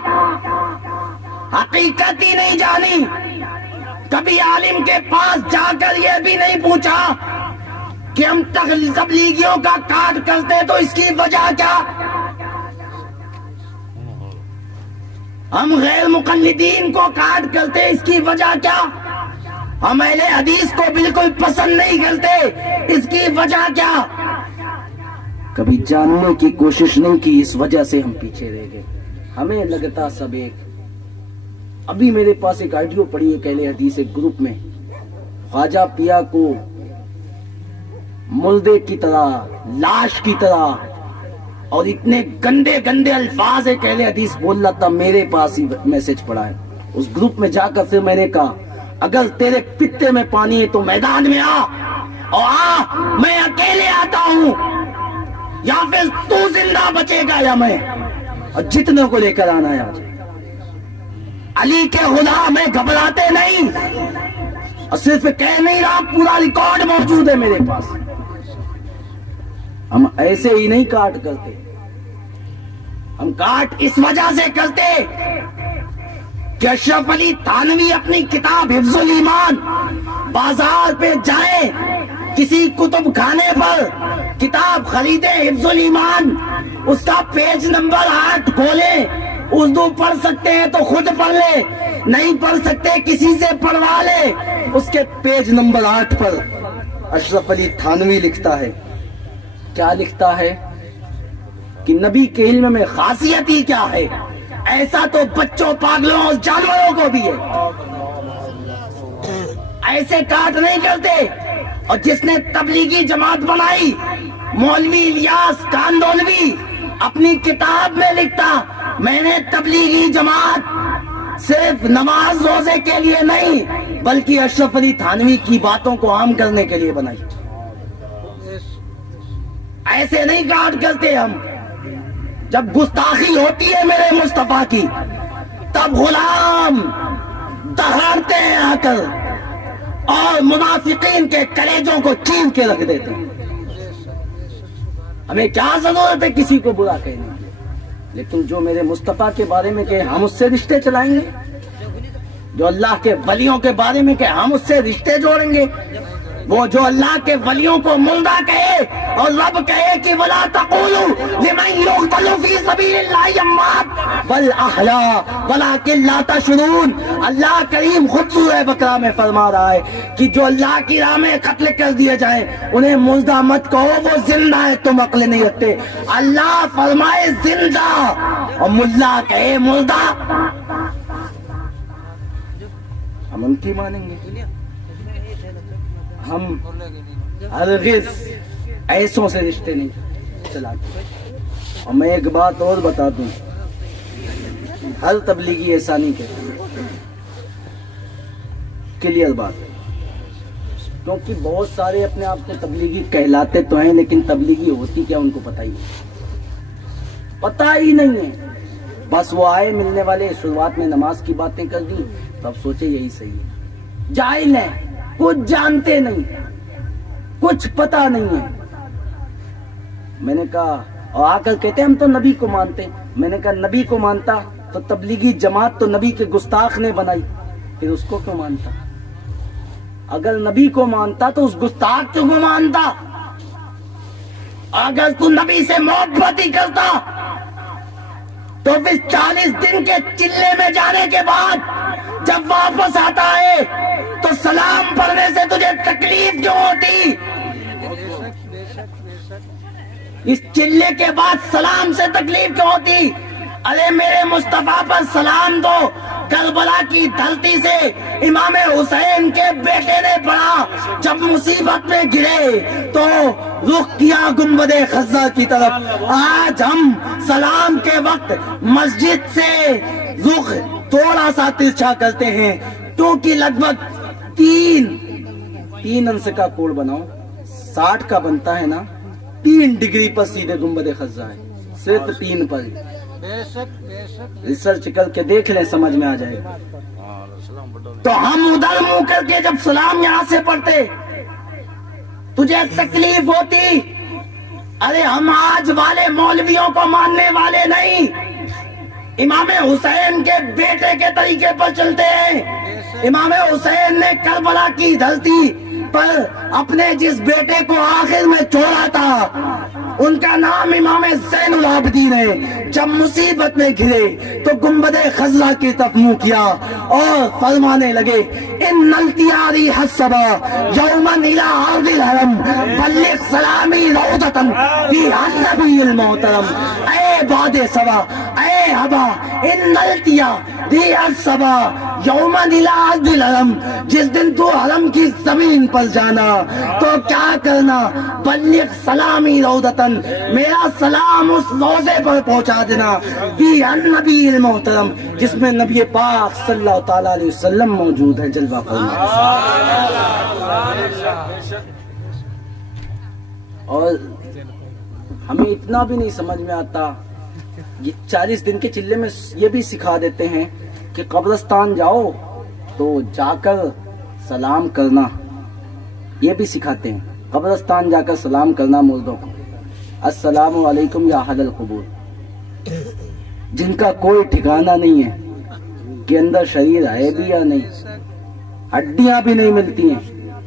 حقیقت ہی نہیں جانی، کبھی عالم کے پاس جا کر یہ بھی نہیں پوچھا کہ ہم تبلیغیوں کا کاٹ کرتے تو اس کی وجہ کیا، ہم غیر مقلدین کو کاٹ کرتے اس کی وجہ کیا، ہم اہل حدیث کو بالکل پسند نہیں کرتے اس کی وجہ کیا، کبھی جاننے کی کوشش نہیں کی، اس وجہ سے ہم پیچھے رہ گئے۔ ہمیں لگتا سب ایک۔ ابھی میرے پاس ایک آڈیو پڑی ہے اہل حدیث ایک گروپ میں، خواجہ پیا کو مردے کی طرح، لاش کی طرح، اور اتنے گندے گندے الفاظ ایک اہل حدیث بول رہا تھا، میرے پاس ہی میسج پڑا ہے۔ اس گروپ میں جا کر پھر میں نے کہا اگر تیرے پتے میں پانی ہے تو میدان میں آ، اور میں اکیلے آتا ہوں، یا پھر تو زندہ بچے گا یا میں، اور جتنے کو لے کر آنا ہے آج۔ علی کے غلام ہیں، گھبراتے نہیں، اور صرف کہہ نہیں رہا، پورا ریکارڈ موجود ہے میرے پاس۔ ہم ایسے ہی نہیں کاٹ کرتے، ہم کاٹ اس وجہ سے کرتے کہ اشرف علی تھانوی اپنی کتاب حفظ الایمان بازار پہ جائیں، کسی کتب خانے پر کتاب خریدے حفظ الایمان، اس کا پیج نمبر 8 کھولیں، اردو پڑھ سکتے ہیں تو خود پڑھ لے، نہیں پڑھ سکتے کسی سے پڑھوا لے۔ اس کے پیج نمبر 8 پر اشرف علی تھانوی لکھتا ہے، کیا لکھتا ہے کہ نبی کے علم میں خاصیت ہی کیا ہے، ایسا تو بچوں، پاگلوں اور جانوروں کو بھی ہے، ایسے کاٹ نہیں کرتے۔ اور جس نے تبلیغی جماعت بنائی، مولوی الیاس کاندولوی اپنی کتاب میں لکھتا، میں نے تبلیغی جماعت صرف نماز روزے کے لیے نہیں بلکہ اشرف علی تھانوی کی باتوں کو عام کرنے کے لیے بنائی۔ ایسے نہیں کاٹ کرتے ہم۔ جب گستاخی ہوتی ہے میرے مصطفیٰ کی تب غلام دہاڑتے ہیں آ کر اور منافقین کے کلیجوں کو چیر کے رکھ دیتے ہیں۔ ہمیں کیا ضرورت ہے کسی کو برا کہنے کی، لیکن جو میرے مصطفیٰ کے بارے میں کہ ہم اس سے رشتے چلائیں گے، جو اللہ کے ولیوں کے بارے میں کہ ہم اس سے رشتے جوڑیں گے، وہ جو اللہ کے ولیوں کو مردہ کہے اور رب کہے کہ وَلَا تَقُولُوا لِمَنْ يُقْتَلُ فِي سَبِيلِ اللَّهِ أَمْوَاتٌ بَلْ أَحْيَاءٌ وَلَٰكِن لَّا تَشْعُرُونَ۔ اللہ کریم خود سورہ بقرہ میں فرما رہا ہے کہ جو اللہ کی راہ میں قتل کر دیے جائیں انہیں مردہ مت کہو، وہ زندہ ہے، تم عقل نہیں رکھتے۔ اللہ فرمائے زندہ اور ملا کہے مردہ، ہم ان کی مانیں گے؟ ہم ہرگز ایسوں سے رشتے نہیں چلاتے۔ اور میں ایک بات اور بتا دوں، ہر تبلیغی ایسا نہیں کہتا، کلیئر بات ہے. کیونکہ بہت سارے اپنے آپ کو تبلیغی کہلاتے تو ہیں لیکن تبلیغی ہوتی کیا ان کو پتہ ہی نہیں، پتہ ہی نہیں ہے. بس وہ آئے ملنے والے شروعات میں نماز کی باتیں کر دی تو اب سوچے یہی صحیح ہے. جاہل ہیں، کچھ جانتے نہیں، کچھ پتہ نہیں ہے. میں نے کہا اور آ کر کہتے ہم تو نبی کو مانتے ہیں. میں نے کہا نبی کو مانتا تو تبلیغی جماعت تو نبی کے گستاخ نے بنائی، پھر اس کو کیوں مانتا؟ اگر نبی کو مانتا تو اس گستاخ کو مانتا. اگر تو نبی سے محبت ہی کرتا تو پھر 40 دن کے چلے میں جانے کے بعد جب واپس آتا ہے تو سلام پڑھنے سے تجھے تکلیف کیوں ہوتی؟ اس چلے کے بعد سلام سے تکلیف کیوں ہوتی؟ ارے میرے مصطفیٰ پر سلام دو. کربلا کی دھرتی سے امام حسین کے بیٹے نے پڑھا، جب مصیبت میں گرے تو رخ کیا گنبد خزہ کی طرف. آج ہم سلام کے وقت مسجد سے رخ تھوڑا سا ترچھا کرتے ہیں کیونکہ لگ بھگ تین انس کا کوڑ بناؤ 60 کا بنتا ہے نا، 3 ڈگری پر سیدھے گنبد خزہ ہے، صرف 3 پر. ریسرچ کر کے دیکھ لیں، سمجھ میں آ جائے گا. تو ہم ادھر منہ کر کے جب سلام یہاں سے پڑھتے تجھے تکلیف ہوتی. ارے ہم آج والے مولویوں کو ماننے والے نہیں، امام حسین کے بیٹے کے طریقے پر چلتے ہیں. امام حسین نے کربلا کی دھرتی پر اپنے جس بیٹے کو آخر میں چھوڑا تھا ان کا نام امام زین العابدین ہے. جب مصیبت میں گھرے تو گنبد خزہ کی طرف منہ کیا اور فرمانے لگے ان التیاری حسبا یوما الى ارض الحرم بلغ سلامی روضتن فی النبی المحترم. اے باد سبا، اے حبا، ان التیاری حسبا یوما الى ارض الحرم، جس دن تو حرم کی زمین پر جانا تو کیا کرنا؟ بلغ سلامی روضتن، میرا سلام اس روضے پر پہنچا دینا فی النبی المحترم، جس میں نبی پاک صلی اللہ تعالی علیہ وسلم موجود ہے. جلوہ فرما. اور ہمیں اتنا بھی نہیں سمجھ میں آتا، یہ 40 دن کے چلے میں یہ بھی سکھا دیتے ہیں کہ قبرستان جاؤ تو جا کر سلام کرنا، یہ بھی سکھاتے ہیں. قبرستان جا کر سلام کرنا مردوں کو، السلام علیکم یا اہل القبور، جن کا کوئی ٹھکانہ نہیں ہے کہ اندر شریر ہے بھی یا نہیں، ہڈیاں بھی نہیں ملتی ہیں.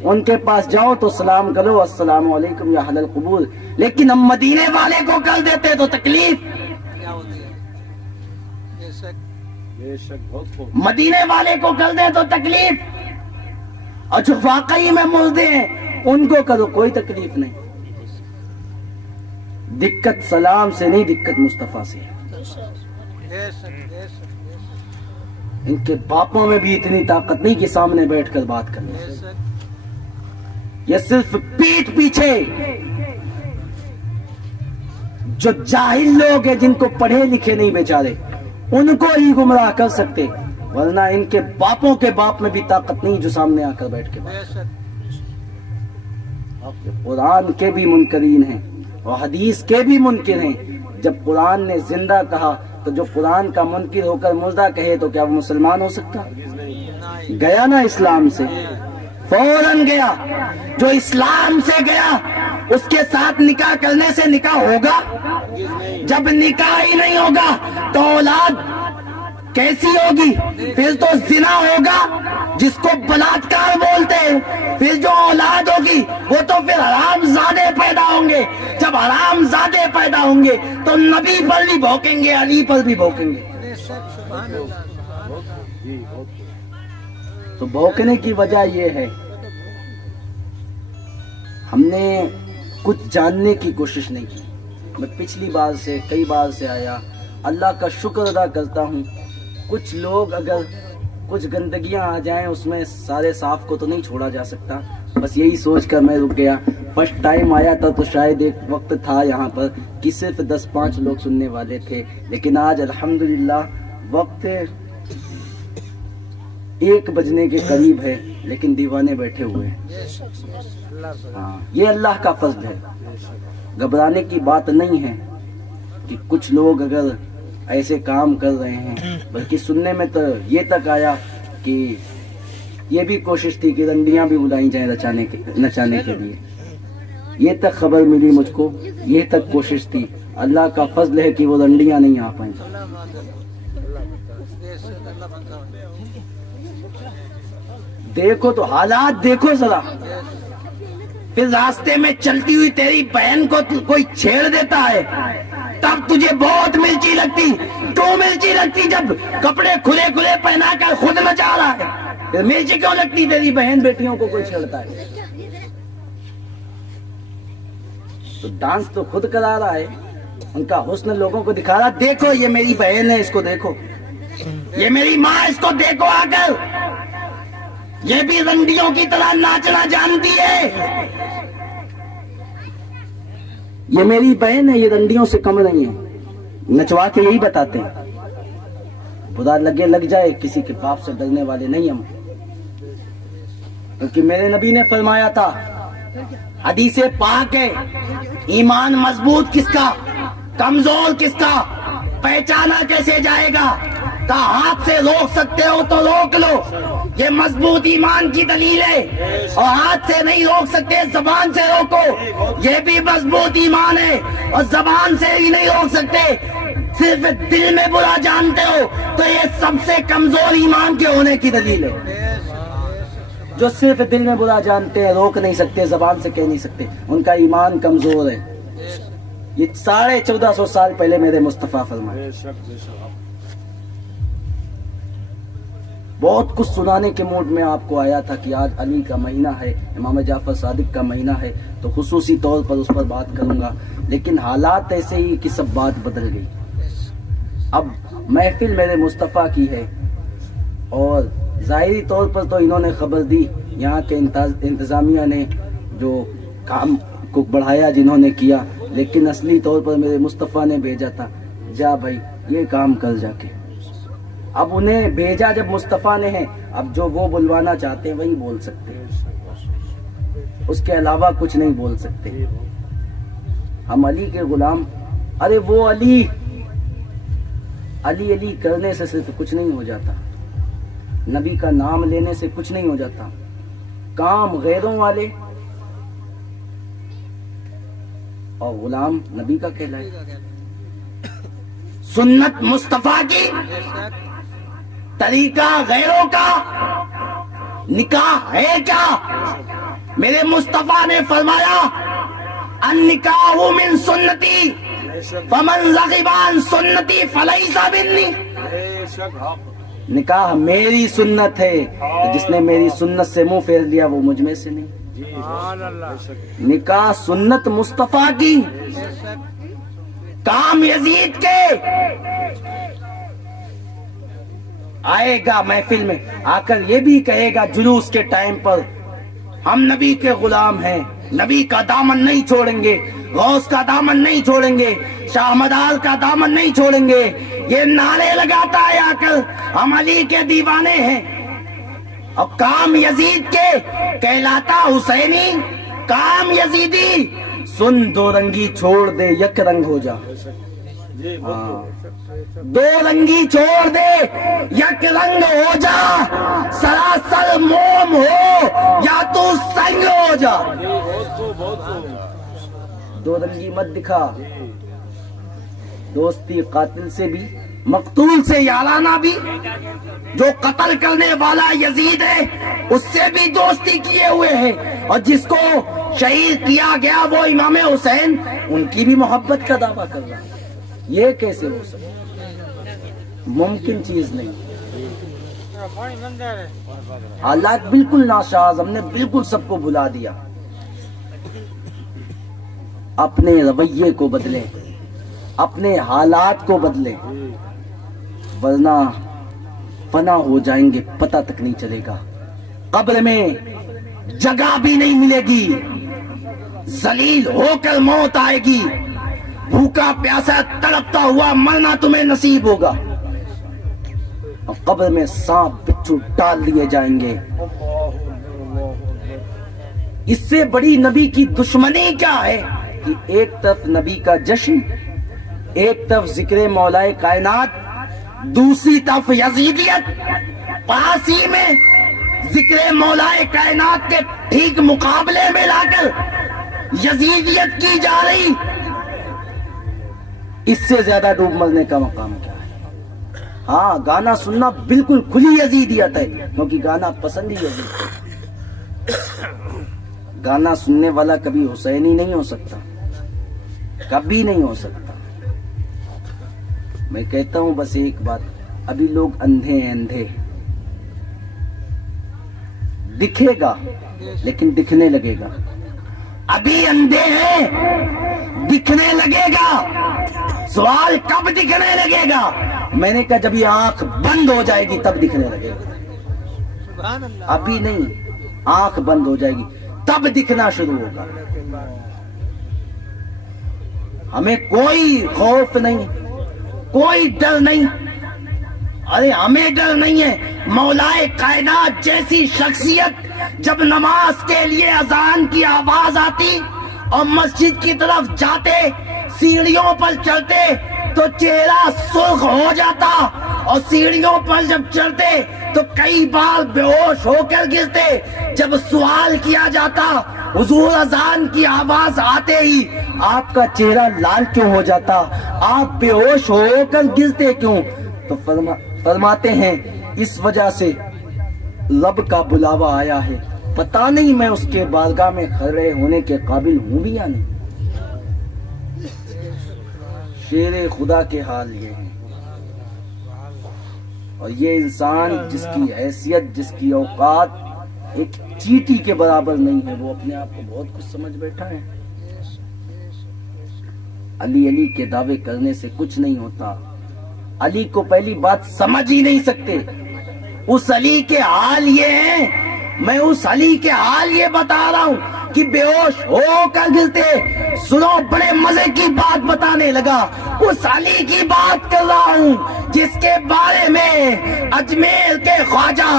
ان کے پاس جاؤ تو سلام کرو السلام علیکم یا اہل القبور. لیکن ہم مدینے والے کو کر دیتے تو تکلیف، مدینے والے کو کر دے تو تکلیف، اور جو واقعی میں مردے ہیں ان کو کرو کوئی تکلیف نہیں. دقت سلام سے نہیں، دقت مصطفیٰ سے. ان کے باپوں میں بھی اتنی طاقت نہیں کہ سامنے بیٹھ کر بات کریں، یہ صرف پیٹھ پیچھے جو جاہل لوگ ہیں جن کو پڑھے لکھے نہیں بیچارے ان کو ہی گمراہ کر سکتے، ورنہ ان کے باپوں کے باپ میں بھی طاقت نہیں جو سامنے آ کر بیٹھ کے بات. قرآن کے بھی منکرین ہیں اور حدیث کے بھی منکر ہیں. جب قرآن نے زندہ کہا تو جو قرآن کا منکر ہو کر مردہ کہے تو کیا وہ مسلمان ہو سکتا؟ گیا نا اسلام سے، فوراً گیا. جو اسلام سے گیا اس کے ساتھ نکاح کرنے سے نکاح ہوگا؟ جب نکاح ہی نہیں ہوگا تو اولاد کیسی ہوگی؟ پھر تو زنا ہوگا جس کو بلاತ್ಕಾರ بولتے ہیں. پھر جو اولاد ہوگی وہ تو پھر حرام زادے پیدا ہوں گے. جب حرام زادے پیدا ہوں گے تو نبی پر بھی بھوکیں گے، علی پر بھی بھوکیں گے. تو بھوکنے کی وجہ یہ ہے ہم نے کچھ جاننے کی کوشش نہیں کی. میں پچھلی بار سے کئی بار سے آیا، اللہ کا شکر ادا کرتا ہوں. کچھ لوگ اگر کچھ گندگیاں آ جائیں اس میں سارے صاف کو تو نہیں چھوڑا جا سکتا، بس یہی سوچ کر میں رک گیا. فرسٹ ٹائم آیا تھا تو شاید ایک وقت تھا یہاں پر کہ صرف 10-5 لوگ سننے والے تھے، لیکن آج الحمدللہ وقت 1 بجنے کے قریب ہے لیکن دیوانے بیٹھے ہوئے ہیں. اللہ پر ہاں یہ اللہ کا فضل ہے. گھبرانے کی بات نہیں ہے کہ کچھ لوگ اگر ایسے کام کر رہے ہیں، بلکہ سننے میں تو یہ تک آیا کہ یہ بھی کوشش تھی کہ رنڈیاں بھی بلائی جائیں نچانے کے لیے. یہ تک خبر ملی مجھ کو، یہ تک کوشش تھی. اللہ کا فضل ہے کہ وہ رنڈیاں نہیں آ پائیں. اللہ مانگا اللہ مانگا دیکھو تو حالات دیکھو ذرا. پھر راستے میں چلتی ہوئی تیری بہن کو کوئی چھیڑ دیتا ہے تب تجھے بہت مرچی لگتی. کیوں مرچی لگتی جب کپڑے کھلے کھلے پہنا کر خود نچا رہا ہے؟ پھر مرچی کیوں لگتی تیری بہن بیٹیوں کو کوئی چھیڑتا ہے؟ تو ڈانس تو خود کرا رہا ہے، ان کا حسن لوگوں کو دکھا رہا. دیکھو یہ میری بہن ہے، اس کو دیکھو. یہ میری ماں، اس کو دیکھو آ کر. یہ بھی رنڈیوں کی طرح ناچنا جانتی ہے. یہ میری بہن ہے، یہ رنڈیوں سے کم نہیں ہے. نچوا کے یہی بتاتے ہیں. برا لگے لگ جائے، کسی کے باپ سے ڈرنے والے نہیں ہم. کیونکہ میرے نبی نے فرمایا تھا، حدیث پاک ہے، ایمان مضبوط کس کا، کمزور کس کا پہچانا کیسے جائے گا؟ کہا ہاتھ سے روک سکتے ہو تو روک لو، یہ مضبوط ایمان کی دلیل ہے. اور ہاتھ سے نہیں روک سکتے، زبان سے روکو، یہ بھی مضبوط ایمان ہے. اور زبان سے ہی نہیں روک سکتے، صرف دل میں برا جانتے ہو تو یہ سب سے کمزور ایمان کے ہونے کی دلیل ہے. جو صرف دل میں برا جانتے ہیں، روک نہیں سکتے، زبان سے کہہ نہیں سکتے، ان کا ایمان کمزور ہے. یہ 1450 سال پہلے میرے مصطفیٰ فرمائے. بہت کچھ سنانے کے موڈ میں آپ کو آیا تھا کہ آج علی کا مہینہ ہے، امام جعفر صادق کا مہینہ ہے، تو خصوصی طور پر اس پر بات کروں گا. لیکن حالات ایسے ہی کہ سب بات بدل گئی. اب محفل میرے مصطفیٰ کی ہے، اور ظاہری طور پر تو انہوں نے خبر دی، یہاں کے انتظامیہ نے جو کام کو بڑھایا جنہوں نے کیا، لیکن اصلی طور پر میرے مصطفیٰ نے بھیجا تھا، جا بھائی یہ کام کر جا کے. اب انہیں بھیجا جب مصطفیٰ نے ہے، اب جو وہ بلوانا چاہتے ہیں وہی بول سکتے ہیں، اس کے علاوہ کچھ نہیں بول سکتے. ہم علی کے غلام. ارے وہ علی علی کرنے سے صرف کچھ نہیں ہو جاتا، نبی کا نام لینے سے کچھ نہیں ہو جاتا. کام غیروں والے اور غلام نبی کا کہلائے. سنت مصطفیٰ کی، طریقہ غیروں کا. نکاح ہے کیا؟ میرے مصطفیٰ نے فرمایا، النکاح من سنتی فمن رغب عن سنتی فلیس منی. نکاح میری سنت ہے، جس نے میری سنت سے منہ پھیر لیا وہ مجھ میں سے نہیں. نکاح سنت مصطفیٰ کی. کام یزید کے آئے گا محفل میں، آ کر یہ بھی کہے گا جلوس کے ٹائم پر، ہم نبی کے غلام ہیں، نبی کا دامن نہیں چھوڑیں گے، غوث کا دامن نہیں چھوڑیں گے، شاہ مدار کا دامن نہیں چھوڑیں گے. یہ نعرے لگاتا ہے آ کر، ہم علی کے دیوانے ہیں. اور کام یزید کے کہلاتا حسینی، کام یزیدی. سن دو رنگی چھوڑ دے یک رنگ ہو جا. دو رنگی چھوڑ دے یک رنگ ہو جا، سراسر موم ہو یا تو سنگ ہو جا. دو رنگی مت دکھا. دوستی قاتل سے بھی، مقتول سے یارانہ بھی. جو قتل کرنے والا یزید ہے اس سے بھی دوستی کیے ہوئے ہیں، اور جس کو شہید کیا گیا وہ امام حسین، ان کی بھی محبت کا دعویٰ کر رہا ہے. یہ کیسے ہو سکتا؟ ممکن چیز نہیں. حالات بالکل ناساز، ہم نے بالکل سب کو بلا دیا. اپنے رویے کو بدلیں، اپنے حالات کو بدلیں، ورنہ فنا ہو جائیں گے، پتہ تک نہیں چلے گا. قبر میں جگہ بھی نہیں ملے گی، ذلیل ہو کر موت آئے گی. بھوکا پیاسا تڑپتا ہوا مرنا تمہیں نصیب ہوگا، اور قبر میں سانپ بچھو ڈال لیے جائیں گے. اس سے بڑی نبی کی دشمنی کیا ہے کہ ایک طرف نبی کا جشن، ایک طرف ذکر مولائے کائنات، دوسری طرف یزیدیت، پاس ہی میں ذکر مولائے کائنات کے ٹھیک مقابلے میں لا کر یزیدیت کی جا رہی. اس سے زیادہ ڈوب مرنے کا مقام کیا ہے؟ ہاں، گانا سننا بالکل کھلی یزیدیت ہے، کیونکہ گانا پسند ہی یزید ہے. گانا سننے والا کبھی حسینی نہیں ہو سکتا، کبھی نہیں ہو سکتا. میں کہتا ہوں بس ایک بات، ابھی لوگ اندھے ہیں، اندھے دکھے گا لیکن دکھنے لگے گا. ابھی اندھے ہیں، دکھنے لگے گا. سوال کب دکھنے لگے گا؟ میں نے کہا جب یہ آنکھ بند ہو جائے گی تب دکھنے لگے گا. سبحان اللہ. ابھی نہیں، آنکھ بند ہو جائے گی تب دکھنا شروع ہوگا. ہمیں کوئی خوف نہیں، کوئی ڈر نہیں. ارے ہمیں ڈر نہیں ہے. مولائے کائنات جیسی شخصیت جب نماز کے لیے اذان کی آواز آتی اور مسجد کی طرف جاتے، سیڑھیوں پر چڑھتے تو چہرہ سرخ ہو جاتا، اور سیڑھیوں پر جب چڑھتے تو کئی بار بے ہوش ہو کر گرتے. جب سوال کیا جاتا حضور اذان کی آواز آتے ہی آپ کا چہرہ لال کیوں ہو جاتا، آپ بے ہوش ہو کر گرتے کیوں؟ تو فرماتے ہیں اس وجہ سے رب کا بلاوا آیا ہے. پتہ نہیں میں اس کے بارگاہ میں کھڑے ہونے کے قابل ہوں بھی یا نہیں. شیر خدا کے حال یہ ہے. اور یہ انسان جس کی حیثیت، جس کی اوقات ایک چیٹی کے برابر نہیں ہے، وہ اپنے آپ کو بہت کچھ سمجھ بیٹھا ہے. علی علی کے دعوے کرنے سے کچھ نہیں ہوتا. علی کو پہلی بات سمجھ ہی نہیں سکتے. اس علی کے حال یہ ہیں، میں اس علی کے حال یہ بتا رہا ہوں کہ بے ہوش ہو کر گرتے. سنو، بڑے مزے کی بات بتانے لگا. اس علی کی بات کر رہا ہوں جس کے بارے میں اجمیر کے خواجہ،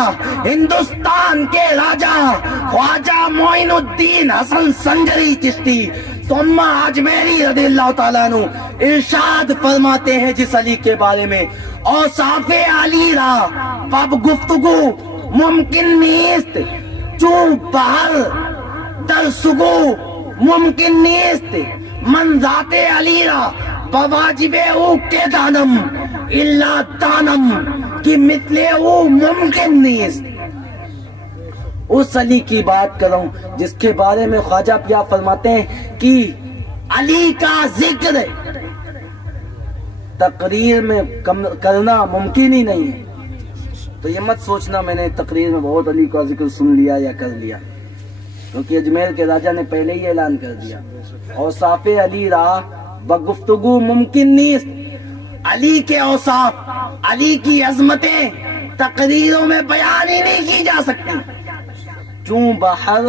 ہندوستان کے راجہ خواجہ معین الدین حسن سنجری چشتی ثم اجمیری رضی اللہ تعالیٰ عنہ ارشاد فرماتے ہیں جس علی کے بارے میں، اوصاف علی را باب گفتگو ممکن نیست، چون بہر در سگو ممکن نیست. من ذات علی را بواجب او کے دانم الا دانم کی مثل او ممکن نیست. اس علی کی بات کروں جس کے بارے میں خواجہ پیا فرماتے ہیں کہ علی کا ذکر تقریر میں کرنا ممکن ہی نہیں ہے. تو یہ مت سوچنا میں نے تقریر میں بہت علی کا ذکر سن لیا یا کر لیا، کیونکہ اجمیر کے راجہ نے پہلے ہی اعلان کر دیا اوصاف علی را بگفتگو ممکن نیست. علی کے اوصاف، علی کی عظمتیں تقریروں میں بیان ہی نہیں کی جا سکتی. چون بحر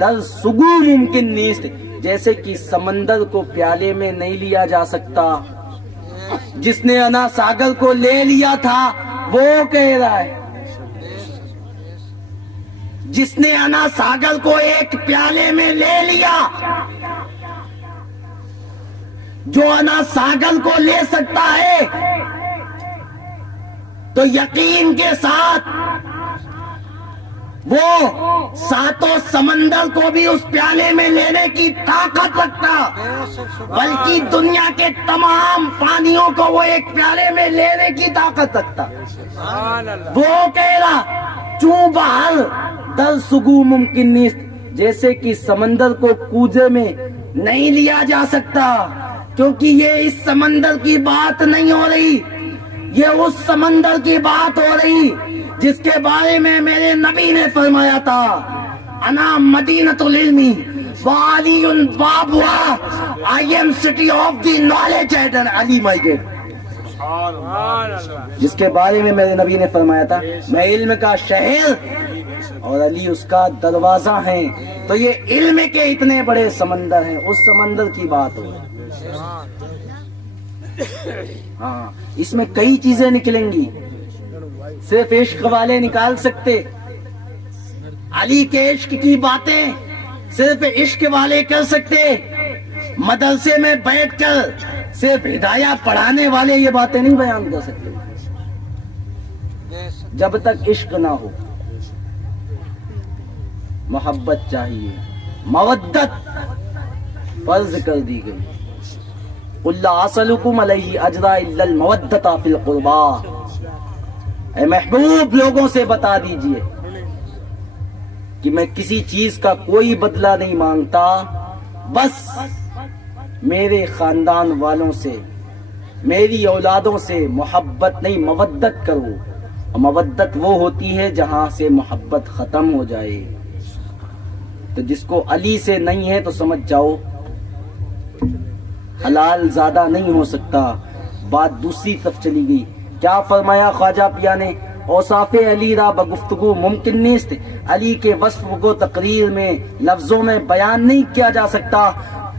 در سگو ممکن نیست، جیسے کہ سمندر کو پیالے میں نہیں لیا جا سکتا. جس نے انا ساگر کو لے لیا تھا وہ کہہ رہا ہے، جس نے انا ساگر کو ایک پیالے میں لے لیا، جو انا ساگر کو لے سکتا ہے تو یقین کے ساتھ وہ ساتوں سمندر کو بھی اس پیالے میں لینے کی طاقت رکھتا، بلکہ دنیا کے تمام پانیوں کو وہ ایک پیالے میں لینے کی طاقت رکھتا. وہ کہہ رہا چون بہر در سگو ممکن نیست، جیسے کہ سمندر کو کوزے میں نہیں لیا جا سکتا، کیونکہ یہ اس سمندر کی بات نہیں ہو رہی، یہ اس سمندر کی بات ہو رہی جس کے بارے میں میرے نبی نے فرمایا تھا انا مدینۃ العلم وعلی بابها، I am city of the knowledge and Ali my gate. جس کے بارے میں میرے نبی نے فرمایا تھا میں علم کا شہر اور علی اس کا دروازہ ہیں. تو یہ علم کے اتنے بڑے سمندر ہیں، اس سمندر کی بات ہو. ہاں، اس میں کئی چیزیں نکلیں گی، صرف عشق والے نکال سکتے. علی کے عشق کی باتیں صرف عشق والے کر سکتے. مدرسے میں بیٹھ کر صرف ہدایات پڑھانے والے یہ باتیں نہیں بیان کر سکتے جب تک عشق نہ ہو. محبت چاہیے, مودت فرض کر دی گئی. اللہ اسلکم علیہ اجرا الا المودۃ فی القربا. اے محبوب لوگوں سے بتا دیجئے کہ میں کسی چیز کا کوئی بدلہ نہیں مانگتا, بس میرے خاندان والوں سے, میری اولادوں سے محبت نہیں مودت کرو. اور مودت وہ ہوتی ہے جہاں سے محبت ختم ہو جائے. تو جس کو علی سے نہیں ہے تو سمجھ جاؤ حلال زیادہ نہیں ہو سکتا. بات دوسری طرف چلی گئی. کیا فرمایا خواجہ پیا نے؟ اوصاف علی را بگفتگو ممکن نیست. علی کے وصف کو تقریر میں لفظوں میں بیان نہیں کیا جا سکتا.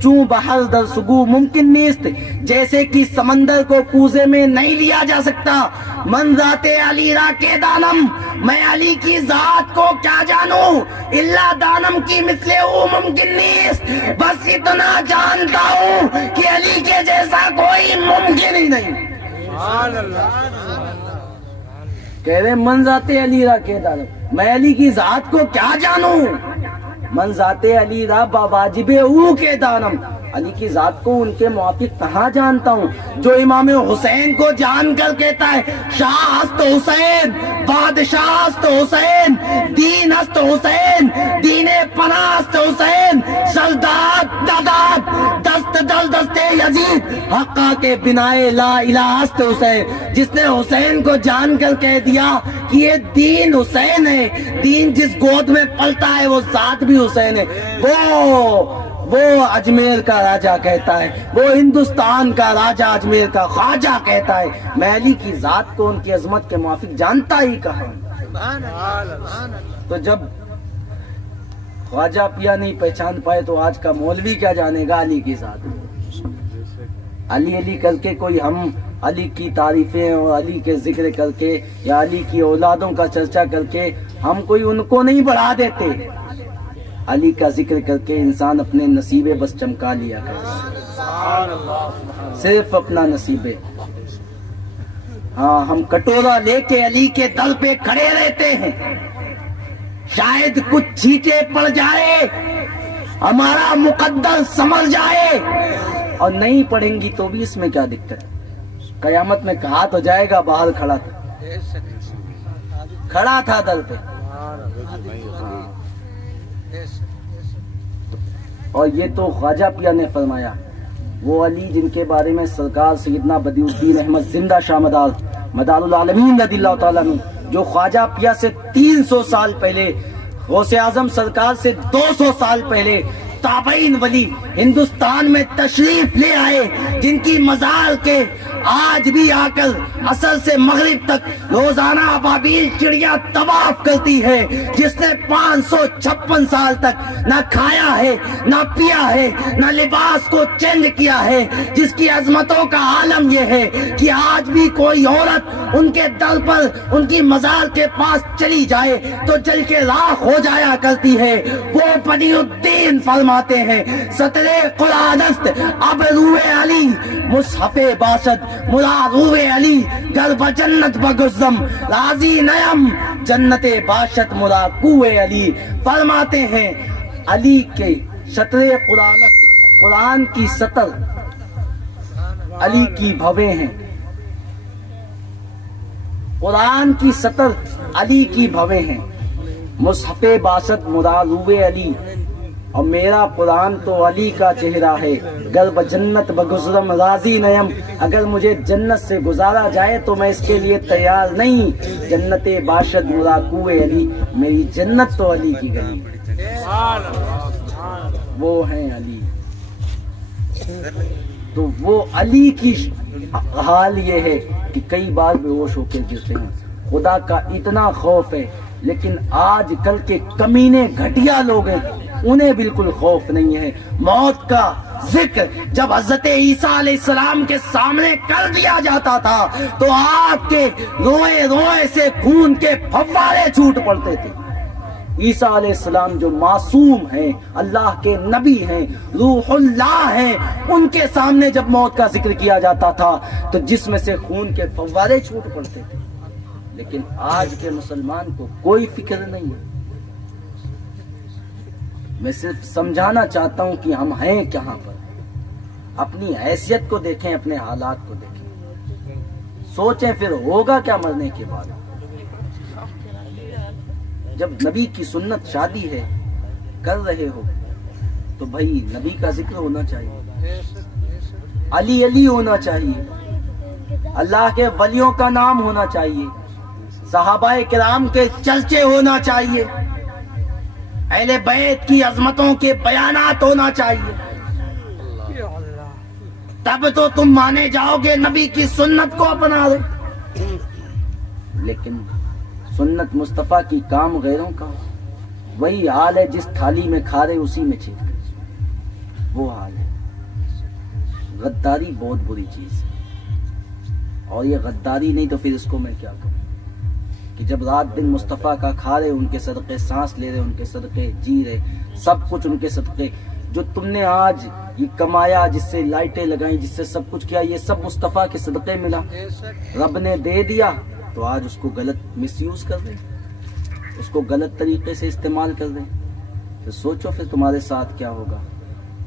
چوں بحر در سگو ممکن نیست, جیسے کہ سمندر کو کوزے میں نہیں لیا جا سکتا. من ذات علی را کے دانم, میں علی کی ذات کو کیا جانوں. اللہ دانم کی مثل او ممکن نیست, بس اتنا جانتا ہوں کہ علی کے جیسا کوئی ممکن ہی نہیں. کہہ رہے من ذات علی را کے دانم, میں علی کی ذات کو کیا جانوں. من ذات علی را واجب او کے دانم, علی کی ذات کو ان کے موافق کہاں جانتا ہوں. جو امام حسین کو جان کر کہتا ہے شاہ است حسین, بادشاہ است حسین, دین است حسین, دین پناہ است حسین, سرداد داداد دست دل دست یزید, حقا کے بنائے لا الہ است حسین. جس نے حسین کو جان کر کہہ دیا کہ یہ دین حسین ہے, دین جس گود میں پلتا ہے وہ ذات بھی حسین ہے, وہ اجمیر کا راجہ کہتا ہے, وہ ہندوستان کا راجہ اجمیر کا خواجہ کہتا ہے میں علی کی ذات کو ان کی عظمت کے موافق جانتا ہی کہاں. تو جب خواجہ پیا نہیں پہچان پائے تو آج کا مولوی کیا جانے گا علی کی ذات. علی علی کر کے کوئی ہم علی کی تعریفیں اور علی کے ذکر کر کے یا علی کی اولادوں کا چرچا کر کے ہم کوئی ان کو نہیں بڑھا دیتے. علی کا ذکر کر کے انسان اپنے نصیبے بس چمکا لیا کرتا, صرف اپنا نصیبے. ہاں ہم کٹورا لے کے علی کے دل پہ کھڑے رہتے ہیں, شاید کچھ چھینٹے پڑ جائے, ہمارا مقدر سمجھ جائے, اور نہیں پڑھیں گی تو بھی اس میں کیا دقت ہے. قیامت میں کہا تو جائے گا باہر کھڑا تھا دل پہ. اور یہ تو خواجہ پیا نے فرمایا. وہ علی جن کے بارے میں سرکار سیدنا بدیع الدین احمد زندہ شاہ مدار العالمین رضی اللہ تعالیٰ عنہ, جو خواجہ پیا سے 300 سال پہلے, غوث اعظم سرکار سے 200 سال پہلے تابعین ولی ہندوستان میں تشریف لے آئے, جن کی مزار کے آج بھی آ کر عصر سے مغرب تک روزانہ ابابیل چڑیا طواف کرتی ہے, جس نے 556 سال تک نہ کھایا ہے نہ پیا ہے نہ لباس کو چینج کیا ہے, جس کی عظمتوں کا عالم یہ ہے کہ آج بھی کوئی عورت ان کے در پر ان کی مزار کے پاس چلی جائے تو جل کے راکھ ہو جایا کرتی ہے. وہ بدیع الدین فرماتے ہیں سطر قرآن است اب روئے علی, مصحف باشد مراد روئے علی, گر بجنت بگزم راضی نیم, جنت باشد مراد کوئے علی. فرماتے ہیں علی کے سطر قرآن است, قرآن کی سطر علی کی بھویں ہیں, قرآن کی سطر علی کی بھویں ہیں. مصحف باشد مراد روئے علی, اور میرا قرآن تو علی کا چہرہ ہے. گر بجنت بگزرم راضی نیم, اگر مجھے جنت سے گزارا جائے تو میں اس کے لیے تیار نہیں. جنت باشد مراقو علی, میری جنت تو علی کی گلی, وہ ہیں علی. تو وہ علی کی حال یہ ہے کہ کئی بار بے ہوش ہو کے گرتے ہیں. خدا کا اتنا خوف ہے, لیکن آج کل کے کمینے گھٹیا لوگ ہیں انہیں بالکل خوف نہیں ہے. موت کا ذکر جب حضرت عیسیٰ علیہ السلام کے سامنے کر دیا جاتا تھا تو آپ کے روئے روئے سے خون کے پھوارے چھوٹ پڑتے تھے. عیسیٰ علیہ السلام جو معصوم ہیں، اللہ کے نبی ہیں، روح اللہ ہیں، ان کے سامنے جب موت کا ذکر کیا جاتا تھا تو جسم سے خون کے فوارے چھوٹ پڑتے تھے. لیکن آج کے مسلمان کو کوئی فکر نہیں ہے. میں صرف سمجھانا چاہتا ہوں کہ ہم ہیں کہاں پر. اپنی حیثیت کو دیکھیں، اپنے حالات کو دیکھیں، سوچیں پھر ہوگا کیا مرنے کے بعد. جب نبی کی سنت شادی ہے کر رہے ہو تو بھائی نبی کا ذکر ہونا چاہیے، علی علی ہونا چاہیے، اللہ کے ولیوں کا نام ہونا چاہیے، صحابہ کرام کے چرچے ہونا چاہیے، اہل بیت کی عظمتوں کے بیانات ہونا چاہیے. تب تو تم مانے جاؤ گے نبی کی سنت کو اپنا رہے. لیکن سنت مصطفیٰ کی کام غیروں کا، وہی حال ہے جس تھالی میں کھا رہے اسی میں چھینک رہے، وہ حال ہے. غداری بہت بری چیز ہے، اور یہ غداری نہیں تو پھر اس کو میں کیا کہوں کہ جب رات دن مصطفیٰ کا کھا رہے، ان کے صدقے سانس لے رہے، ان کے صدقے جی رہے، سب کچھ ان کے صدقے. جو تم نے آج یہ کمایا، جس سے لائٹیں لگائیں، جس سے سب کچھ کیا، یہ سب مصطفیٰ کے صدقے ملا، رب نے دے دیا. تو آج اس کو غلط مس یوز کر دیں، اس کو غلط طریقے سے استعمال کر دیں، تو سوچو پھر تمہارے ساتھ کیا ہوگا.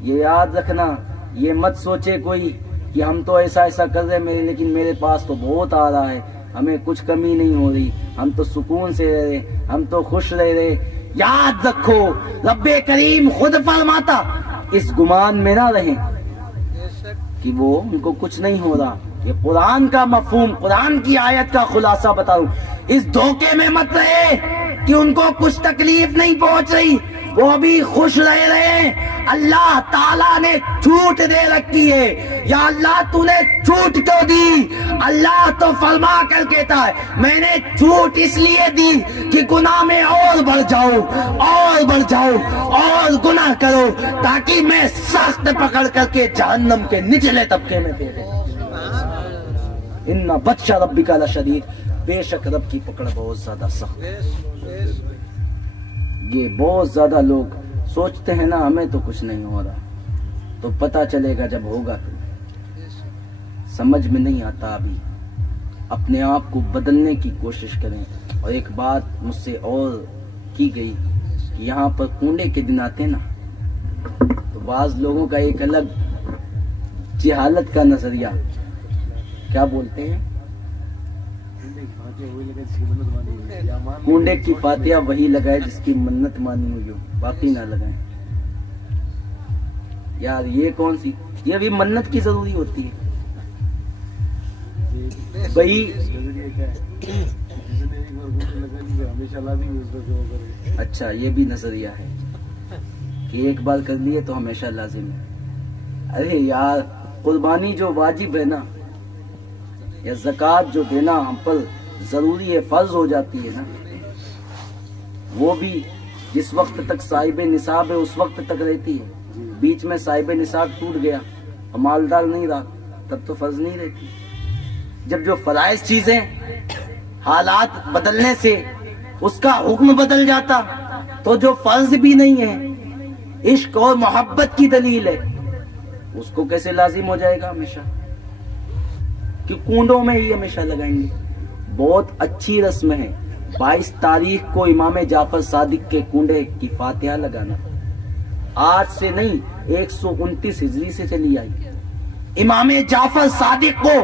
یہ یاد رکھنا، یہ مت سوچے کوئی کہ ہم تو ایسا ایسا کر رہے لیکن میرے پاس تو بہت آ رہا ہے، ہمیں کچھ کمی نہیں ہو رہی، ہم تو سکون سے رہ رہے، ہم تو خوش رہ رہے. یاد رکھو رب کریم خود فرماتا اس گمان میں نہ رہیں کہ وہ ان کو کچھ نہیں ہو رہا. یہ قرآن کا مفہوم، قرآن کی آیت کا خلاصہ بتا رہا ہوں. اس دھوکے میں مت رہے کہ ان کو کچھ تکلیف نہیں پہنچ رہی، وہ بھی خوش رہ رہے ہیں. اللہ تعالیٰ نے چھوٹ دے رکھی ہے. یا اللہ تو نے چھوٹ کیوں دی؟ اللہ تو فرما کر کہتا ہے میں نے چھوٹ اس لیے دی کہ گناہ میں اور بڑھ جاؤ، اور بڑھ جاؤ، اور گناہ کرو، تاکہ میں سخت پکڑ کر کے جہنم کے نچلے طبقے میں دے دوں. ان بطش ربک لشدید، بے شک رب کی پکڑ بہت زیادہ سخت. یہ بہت زیادہ لوگ سوچتے ہیں نا ہمیں تو کچھ نہیں ہو رہا، تو پتہ چلے گا جب ہوگا. تو سمجھ میں نہیں آتا. ابھی اپنے آپ کو بدلنے کی کوشش کریں. اور ایک بات مجھ سے اور کی گئی کہ یہاں پر کنڈے کے دن آتے نا تو بعض لوگوں کا ایک الگ جہالت کا نظریہ، کیا بولتے ہیں، کنڈے کی فاتحہ وہی لگائے جس کی منت مانی ہوئی ہو، باقی نہ لگائیں. یار یہ کون سی، یہ بھی منت کی ضروری ہوتی ہے بھائی. اچھا یہ بھی نظریہ ہے کہ ایک بار کر لیے تو ہمیشہ لازم ہے. ارے یار قربانی جو واجب ہے نا، یا زکوٰۃ جو دینا ہم پر ضروری ہے، فرض ہو جاتی ہے نا، وہ بھی جس وقت تک صاحب نصاب ہے اس وقت تک رہتی ہے. بیچ میں صاحب نصاب ٹوٹ گیا اور مالدار نہیں رہا تب تو فرض نہیں رہتی. جب جو فرائض چیزیں حالات بدلنے سے اس کا حکم بدل جاتا تو جو فرض بھی نہیں ہے، عشق اور محبت کی دلیل ہے، اس کو کیسے لازم ہو جائے گا ہمیشہ کہ کنڈوں میں ہی ہمیشہ لگائیں گے. بہت اچھی رسم ہے 22 تاریخ کو امام جعفر صادق کے کنڈے کی فاتحہ لگانا. آج سے نہیں 129 ہجری سے چلی آئی. امام جعفر صادق کو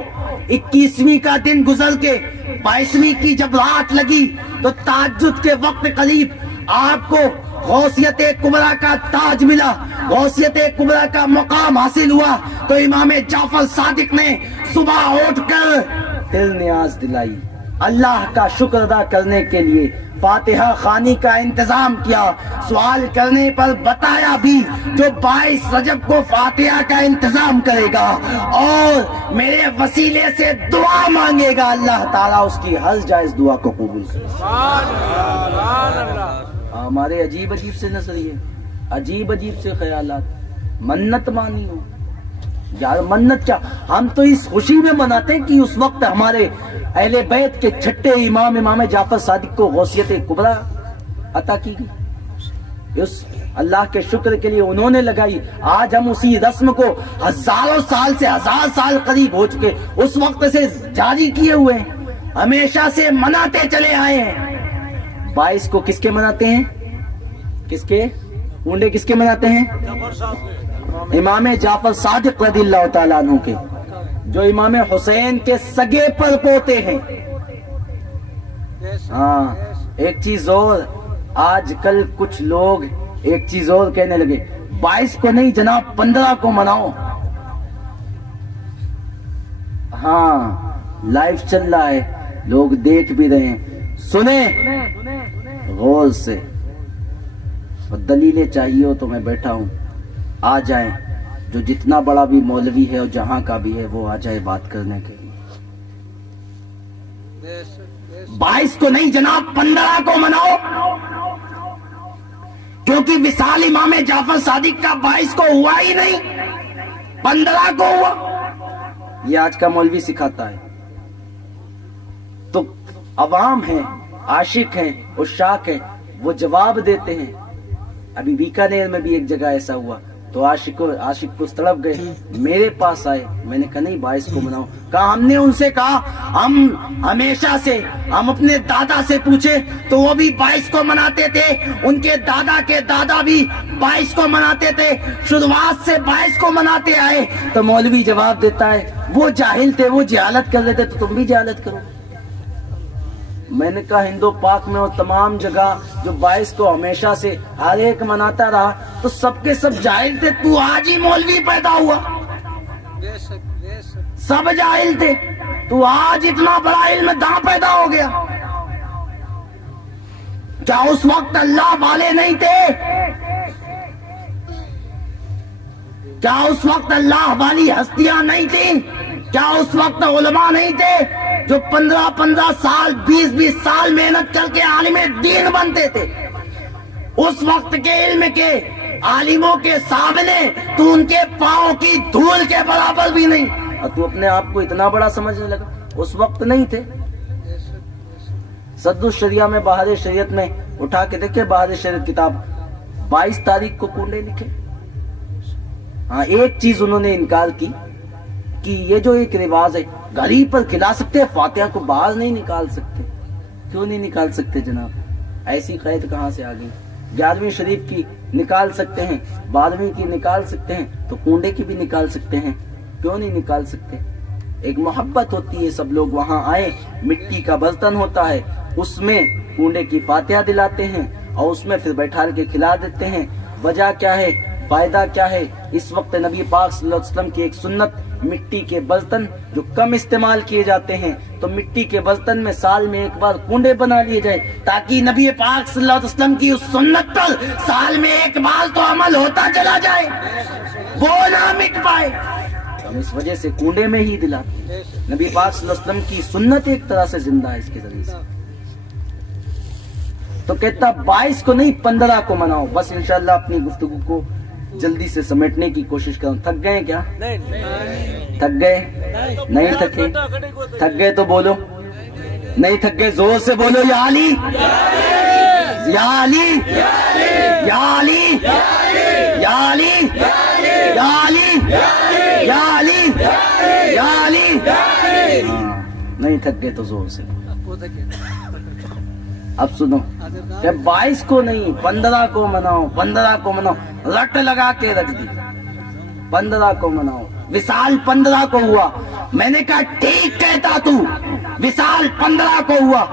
21ویں کا دن گزر کے 22ویں کی جب رات لگی تو تہجد کے وقت قریب آپ کو غوثیت کبریٰ کا تاج ملا، غوثیت کبریٰ کا مقام حاصل ہوا. تو امام جعفر صادق نے صبح اٹھ کر دل نیاز دلائی، اللہ کا شکر ادا کرنے کے لیے فاتحہ خوانی کا انتظام کیا. سوال کرنے پر بتایا بھی جو 22 رجب کو فاتحہ کا انتظام کرے گا اور میرے وسیلے سے دعا مانگے گا، اللہ تعالیٰ اس کی ہر جائز دعا کو قبول کرے. ہمارے عجیب عجیب سے نظریے، عجیب عجیب سے خیالات. منت مانی ہو یار، منت کیا، ہم تو اس خوشی میں مناتے ہیں کہ اس وقت ہمارے اہل بیت کے چھٹے امام جعفر صادق کو غوثیت کبریٰ عطا کی گئی. اس اللہ کے شکر کے لیے انہوں نے لگائی. آج ہم اسی رسم کو ہزاروں سال سے 1000 سال قریب ہو چکے اس وقت سے جاری کیے ہوئے ہیں, ہمیشہ سے مناتے چلے آئے ہیں. 22 کو کس کے مناتے ہیں؟ کس کے کنڈے کس کے مناتے ہیں؟ امام جعفر صادق رضی اللہ تعالیٰ عنہ کے, جو امام حسین کے سگے پر پوتے ہیں. ہاں ایک چیز اور, آج کل کچھ لوگ ایک چیز اور کہنے لگے, 22 کو نہیں جناب 15 کو مناؤ. ہاں لائیو چل رہا ہے, لوگ دیکھ بھی رہے ہیں, سنیں غور سے. اور دلیلیں چاہیے ہو تو میں بیٹھا ہوں, آ جائیں. جو جتنا بڑا بھی مولوی ہے اور جہاں کا بھی ہے وہ آ جائے بات کرنے کے لیے. 22 کو نہیں جناب 15 کو مناؤ, کیونکہ وصال امام جعفر صادق کا 22 کو ہوا ہی نہیں, 15 کو ہوا. یہ آج کا مولوی سکھاتا ہے. تو عوام ہیں, عاشق ہیں, عشاق ہیں, وہ جواب دیتے ہیں. ابھی بیکانیر میں بھی ایک جگہ ایسا ہوا تو عاشق کو تڑپ گئے, میرے پاس آئے. میں نے کہا نہیں 22 کو مناؤ. کہا ہم نے ان سے کہا ہم ہمیشہ سے ہم اپنے دادا سے پوچھے تو وہ بھی 22 کو مناتے تھے, ان کے دادا بھی 22 کو مناتے تھے, شروعات سے 22 کو مناتے آئے. تو مولوی جواب دیتا ہے وہ جاہل تھے, وہ جہالت کر رہے تھے تو تم بھی جہالت کرو. میں نے کہا ہندو پاک میں اور تمام جگہ جو 22 کو ہمیشہ سے ہر ایک مناتا رہا تو سب کے سب جاہل تھے, تو آج ہی مولوی پیدا ہوا. سب جاہل تھے, تو آج اتنا بڑا علم داں پیدا ہو گیا. کیا اس وقت اللہ والے نہیں تھے؟ کیا اس وقت اللہ والی ہستیاں نہیں تھیں؟ کیا اس وقت علماء نہیں تھے جو 15 سال 20 سال محنت کر کے عالم دین بنتے تھے؟ اس وقت کے علم کے عالموں کے سامنے تو ان کے پاؤں کی دھول کے برابر بھی نہیں, اور تو اپنے آپ کو اتنا بڑا سمجھنے لگا. اس وقت نہیں تھے. صد الشریعہ میں بہار شریعت میں اٹھا کے دیکھے, بہار شریعت کتاب 22 تاریخ کو کنڈے لکھے. ہاں ایک چیز انہوں نے انکار کی کہ یہ جو ایک رواج ہے گھڑی پر کھلا سکتے, فاتحہ کو باہر نہیں نکال سکتے. کیوں نہیں نکال سکتے جناب؟ ایسی قید کہاں سے آ گئی؟ 11ویں شریف کی نکال سکتے ہیں, 12ویں کی نکال سکتے ہیں, تو کنڈے کی بھی نکال سکتے ہیں. کیوں نہیں نکال سکتے؟ ایک محبت ہوتی ہے, سب لوگ وہاں آئے, مٹی کا برتن ہوتا ہے, اس میں کنڈے کی فاتحہ دلاتے ہیں اور اس میں پھر بیٹھا کے کھلا دیتے ہیں. وجہ کیا ہے؟ فائدہ کیا ہے؟ اس وقت نبی پاک صلی اللہ علیہ وسلم کی ایک سنت, مٹی کے برتن جو کم استعمال کیے جاتے ہیں تو مٹی کے برتن میں سال میں ایک بار کنڈے بنا لیے جائے, تاکہ نبی پاک صلی اللہ علیہ وسلم کی اس سنت پر سال میں ایک بار تو عمل ہوتا چلا جائے, وہ نہ مٹ پائے. ہم اس وجہ سے کنڈے میں ہی دلاتے ہیں. نبی پاک صلی اللہ علیہ وسلم کی سنت ایک طرح سے زندہ ہے اس کے ذریعے سے. تو کہتا 22 کو نہیں 15 کو مناؤ. بس انشاءاللہ اپنی گفتگو کو جلدی سے سمیٹنے کی کوشش کروں. تھک گئے کیا؟ تھک گئے؟ نہیں تھکے؟ تھک گئے تو بولو. نہیں تھک گئے زور سے بولو, یا علی یا علی یا علی یا علی یا علی یا علی یا علی. نہیں تھک گئے تو زور سے. اب سنو, کہ 22 کو نہیں 15 کو مناؤ, 15 کو مناؤ, رٹ لگا کے رکھ دی. 15 کو مناؤ. وصال 15 کو ہوا. میں نے کہا ٹھیک کہتا تو, وصال 15 کو ہوا.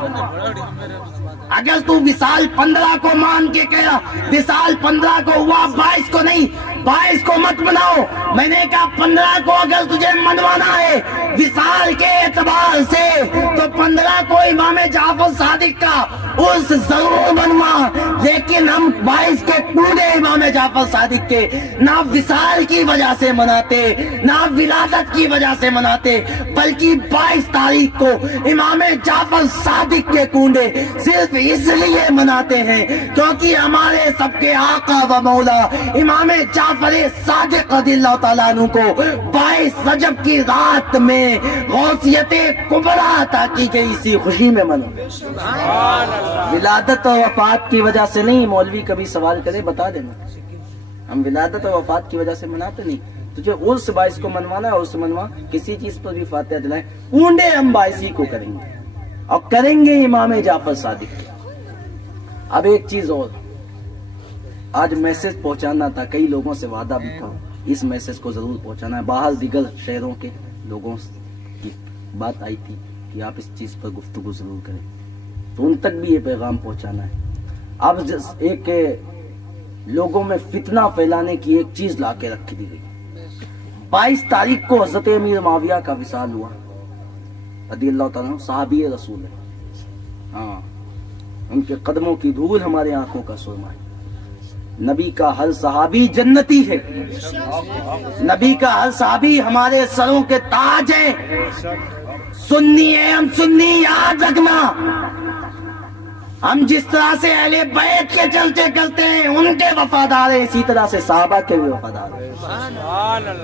اگر تو وصال 15 کو مان کے کہہ رہا وصال 15 کو ہوا, 22 کو نہیں, 22 کو مت مناؤ. میں نے کہا 15 کو اگر تجھے منوانا ہے وصال کے اعتبار سے تو 15 کو امام جعفر صادق کا اس ضرور منوا, لیکن ہم 22 کے پورے امام جعفر صادق کے نہ وصال کی وجہ سے مناتے نہ ولادت کی وجہ سے مناتے, بلکہ 22 تاریخ کو امام جعفر صادق کے کنڈے صرف اس لیے مناتے ہیں کیونکہ ہمارے سب کے آقا و مولا امام جعفر جعفر صادق رضی اللہ تعالیٰ عنہ کو 22 رجب کی رات میں غوثیت کبریٰ عطا کی گئی، اسی خوشی میں منو۔ ولادت اور وفات کی وجہ سے نہیں، مولوی کبھی سوال کرے بتا دینا، ہم ولادت اور وفات کی وجہ سے مناتے نہیں۔ تجھے عرس 22 کو منوانا ہے، عرس منوا، کسی چیز پر بھی فاتحہ دلائیں، اونڈے ہم 22 کو کریں گے اور کریں گے امام جعفر صادق کے۔ اب ایک چیز اور، آج میسج پہنچانا تھا، کئی لوگوں سے وعدہ بھی تھا، اس میسج کو ضرور پہنچانا ہے۔ باہر دیگر شہروں کے لوگوں کی بات آئی تھی کہ آپ اس چیز پر گفتگو ضرور کریں، تو ان تک بھی یہ پیغام پہنچانا ہے۔ اب ایک لوگوں میں فتنہ پھیلانے کی ایک چیز لا کے رکھ دی گئی۔ 22 تاریخ کو حضرت امیر معاویہ کا وصال ہوا رضی اللہ تعالیٰ، صحابی رسول ہے، ہاں، ان کے قدموں کی دھول ہمارے آنکھوں کا سرما ہے۔ نبی کا ہر صحابی جنتی ہے، نبی کا ہر صحابی ہمارے سروں کے تاج ہے۔ سنی ہے ہم، سنی یاد رکھنا، ہم جس طرح سے اہل بیت کے چلتے کرتے ہیں ان کے وفادار ہیں، اسی طرح سے صحابہ کے بھی وفادار ہیں۔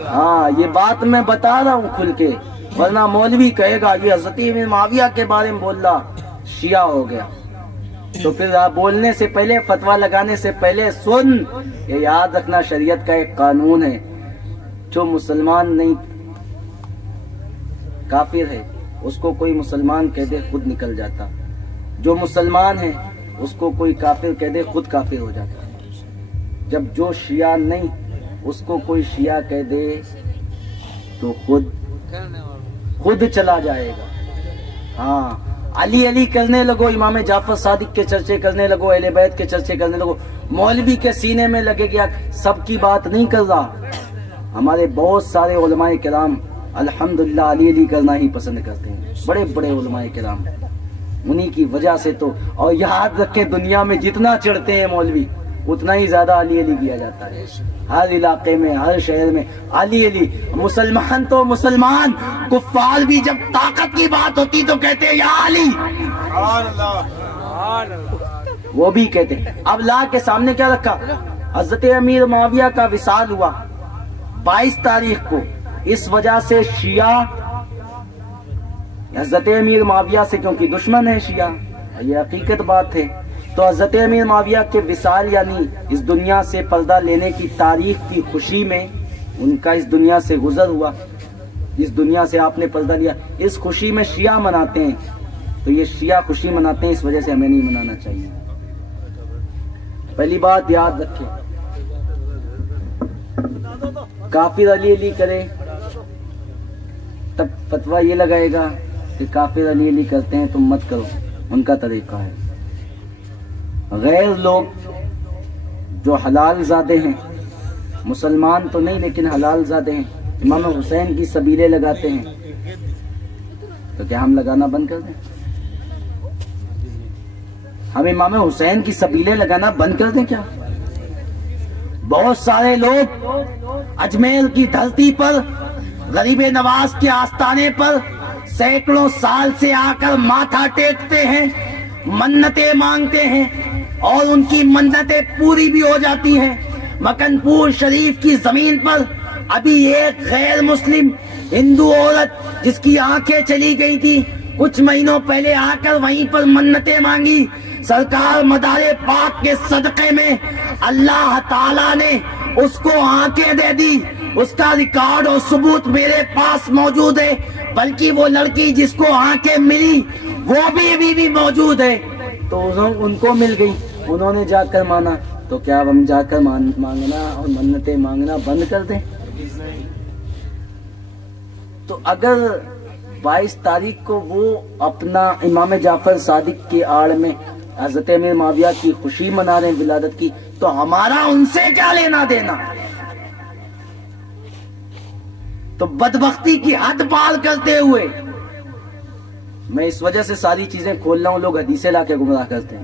ہاں، یہ بات میں بتا رہا ہوں کھل کے، ورنہ مولوی کہے گا یہ حضرت امیر معاویہ کے بارے میں بول رہا، شیعہ ہو گیا۔ تو پھر آپ بولنے سے پہلے، فتویٰ لگانے سے پہلے سن، یہ یاد رکھنا شریعت کا ایک قانون ہے، جو مسلمان نہیں کافر ہے اس کو کوئی مسلمان کہہ دے خود نکل جاتا، جو مسلمان ہے اس کو کوئی کافر کہہ دے خود کافر ہو جاتا، جب جو شیعہ نہیں اس کو کوئی شیعہ کہہ دے تو خود چلا جائے گا۔ ہاں، علی علی کرنے لگو، امام جعفر صادق کے چرچے کرنے لگو، اہل بیت کے چرچے کرنے لگو، مولوی کے سینے میں لگے گیا سب کی بات نہیں کر رہا۔ ہمارے بہت سارے علماء کرام الحمدللہ علی علی کرنا ہی پسند کرتے ہیں، بڑے بڑے علماء کرام، انہی کی وجہ سے تو۔ اور یاد رکھیں دنیا میں جتنا چڑھتے ہیں مولوی اتنا ہی زیادہ علی علی کیا جاتا ہے، ہر علاقے میں، ہر شہر میں علی علی۔ مسلمان تو مسلمان، کفار بھی جب طاقت کی بات ہوتی تو کہتے ہیں یا علی، وہ بھی کہتے ہیں۔ اب لا کے سامنے کیا رکھا؟ حضرت امیر معاویہ کا وصال ہوا 22 تاریخ کو، اس وجہ سے شیعہ حضرت امیر معاویہ سے کیونکہ دشمن ہے شیعہ، یہ حقیقت بات ہے، تو حضرت امیر معاویہ کے وصال یعنی اس دنیا سے پردہ لینے کی تاریخ کی خوشی میں ان کا اس دنیا سے گزر ہوا، اس دنیا سے آپ نے پردہ لیا، اس خوشی میں شیعہ مناتے ہیں، تو یہ شیعہ خوشی مناتے ہیں، اس وجہ سے ہمیں نہیں منانا چاہیے۔ پہلی بات یاد رکھیں، کافر علی علی کرے تب فتویٰ یہ لگائے گا کہ کافر علی علی کرتے ہیں تم مت کرو، ان کا طریقہ ہے۔ غیر لوگ جو حلال زادے ہیں، مسلمان تو نہیں لیکن حلال زادے ہیں، امام حسین کی سبیلیں لگاتے ہیں، تو کیا ہم لگانا بند کر دیں؟ ہم امام حسین کی سبیلیں لگانا بند کر دیں کیا؟ بہت سارے لوگ اجمیر کی دھرتی پر غریب نواز کے آستانے پر سینکڑوں سال سے آ کر ماتھا ٹیکتے ہیں، منتیں مانگتے ہیں اور ان کی منتیں پوری بھی ہو جاتی ہیں۔ مکن پور شریف کی زمین پر ابھی ایک غیر مسلم ہندو عورت جس کی آنکھیں چلی گئی تھی کچھ مہینوں پہلے آ کر وہیں پر منتیں مانگی، سرکار مدار پاک کے صدقے میں اللہ تعالیٰ نے اس کو آنکھیں دے دی، اس کا ریکارڈ اور ثبوت میرے پاس موجود ہے، بلکہ وہ لڑکی جس کو آنکھیں ملی وہ بھی ابھی بھی موجود ہے، تو ان کو مل گئی، انہوں نے جا کر مانا، تو کیا ہم جا کر مانگنا اور منتیں مانگنا بند کر دیں؟ تو اگر 22 تاریخ کو وہ اپنا امام جعفر صادق کی آڑ میں حضرت امیر معاویہ کی خوشی منا رہے ہیں ولادت کی، تو ہمارا ان سے کیا لینا دینا؟ تو بدبختی کی حد پار کرتے ہوئے میں اس وجہ سے ساری چیزیں کھول رہا ہوں، لوگ حدیثیں لا کے گمراہ کرتے ہیں،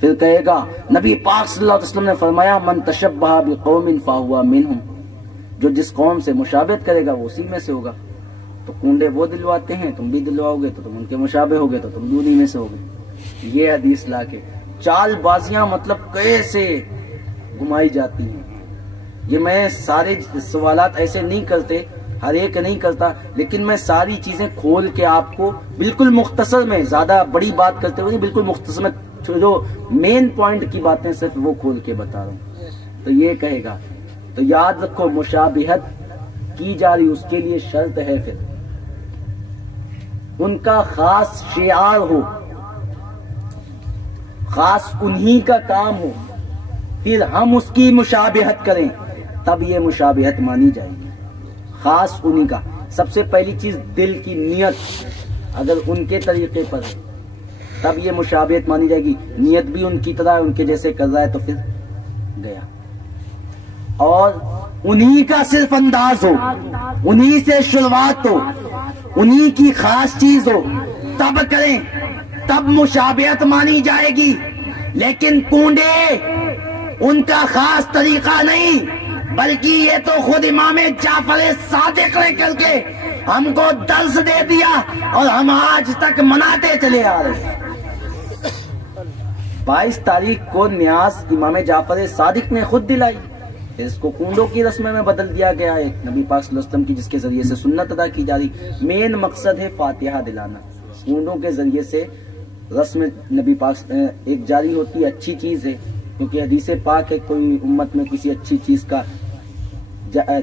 پھر کہے گا نبی پاک صلی اللہ علیہ وسلم نے فرمایا من تشبہ بقوم فہو منہم، جو جس قوم سے مشابہت کرے گا وہ اسی میں سے ہوگا۔ تو کنڈے وہ دلواتے ہیں، تم بھی دلواؤ گے تو تم ان کے مشابہ ہوگے، تو تم دونوں میں سے ہوگے۔ یہ حدیث لا کے چال بازیاں مطلب کیسے گھمائی جاتی ہیں، یہ میں سارے سوالات ایسے نہیں کرتے، ہر ایک نہیں کرتا، لیکن میں ساری چیزیں کھول کے آپ کو بالکل مختصر میں، زیادہ بڑی بات کرتے ہوئے نہیں، بالکل مختصر میں جو مین پوائنٹ کی باتیں صرف وہ کھول کے بتا رہا ہوں۔ تو یہ کہے گا، تو یاد رکھو مشابہت کی جا رہی، اس کے لیے شرط ہے پھر ان کا خاص شعار ہو، خاص انہی کا کام ہو، پھر ہم اس کی مشابہت کریں، تب یہ مشابہت مانی جائے گی، خاص انہی کا۔ سب سے پہلی چیز دل کی نیت اگر ان کے طریقے پر ہے تب یہ مشابہت مانی جائے گی۔ نیت بھی ان کی طرح ان کے جیسے کر رہا ہے تو پھر گیا، اور انہی کا صرف انداز ہو، انہی سے شروعات ہو، انہی کی خاص چیز ہو، تب کریں، تب مشابہت مانی جائے گی۔ لیکن کونڈے ان کا خاص طریقہ نہیں، بلکہ یہ تو خود امام جعفر صادق نے کر کے ہم کو درس دے دیا اور ہم آج تک مناتے چلے آ رہے ہیں۔ 22 تاریخ کو نیاز امام جعفر صادق نے خود دلائی، اس کو کنڈوں کی رسم میں بدل دیا گیا ہے نبی پاک صلی اللہ علیہ وسلم کی، جس کے ذریعے سے سنت ادا کی جا رہی۔ مین مقصد ہے فاتحہ دلانا، کنڈوں کے ذریعے سے رسم نبی پاک ایک جاری ہوتی ہے، اچھی چیز ہے، کیونکہ حدیث پاک ہے کوئی امت میں کسی اچھی چیز کا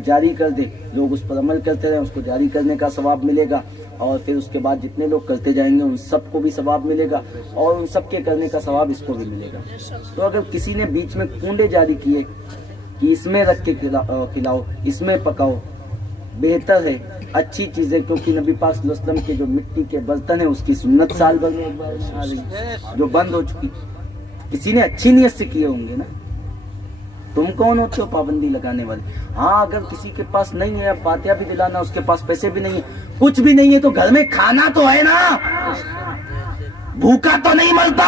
جاری کر دے، لوگ اس پر عمل کرتے رہیں، اس کو جاری کرنے کا ثواب ملے گا، اور پھر اس کے بعد جتنے لوگ کرتے جائیں گے ان سب کو بھی ثواب ملے گا، اور ان سب کے کرنے کا ثواب اس کو بھی ملے گا۔ تو اگر کسی نے بیچ میں کنڈے جاری کیے کہ اس میں رکھ کے کھلاؤ، اس میں پکاؤ، بہتر ہے، اچھی چیزیں، کیونکہ نبی پاک صلی اللہ علیہ وسلم کے جو مٹی کے برتن ہیں اس کی سنت سال بھر میں ایک بار آ رہی ہے جو بند ہو چکی، کسی نے اچھی نیت سے کیے ہوں گے نا، تم کون ہوتے ہو پابندی لگانے والے؟ ہاں اگر کسی کے پاس نہیں ہے، اب فاتحہ بھی دلانا، اس کے پاس پیسے بھی نہیں ہے، کچھ بھی نہیں ہے، تو گھر میں کھانا تو ہے نا، بھوکا تو نہیں مرتا،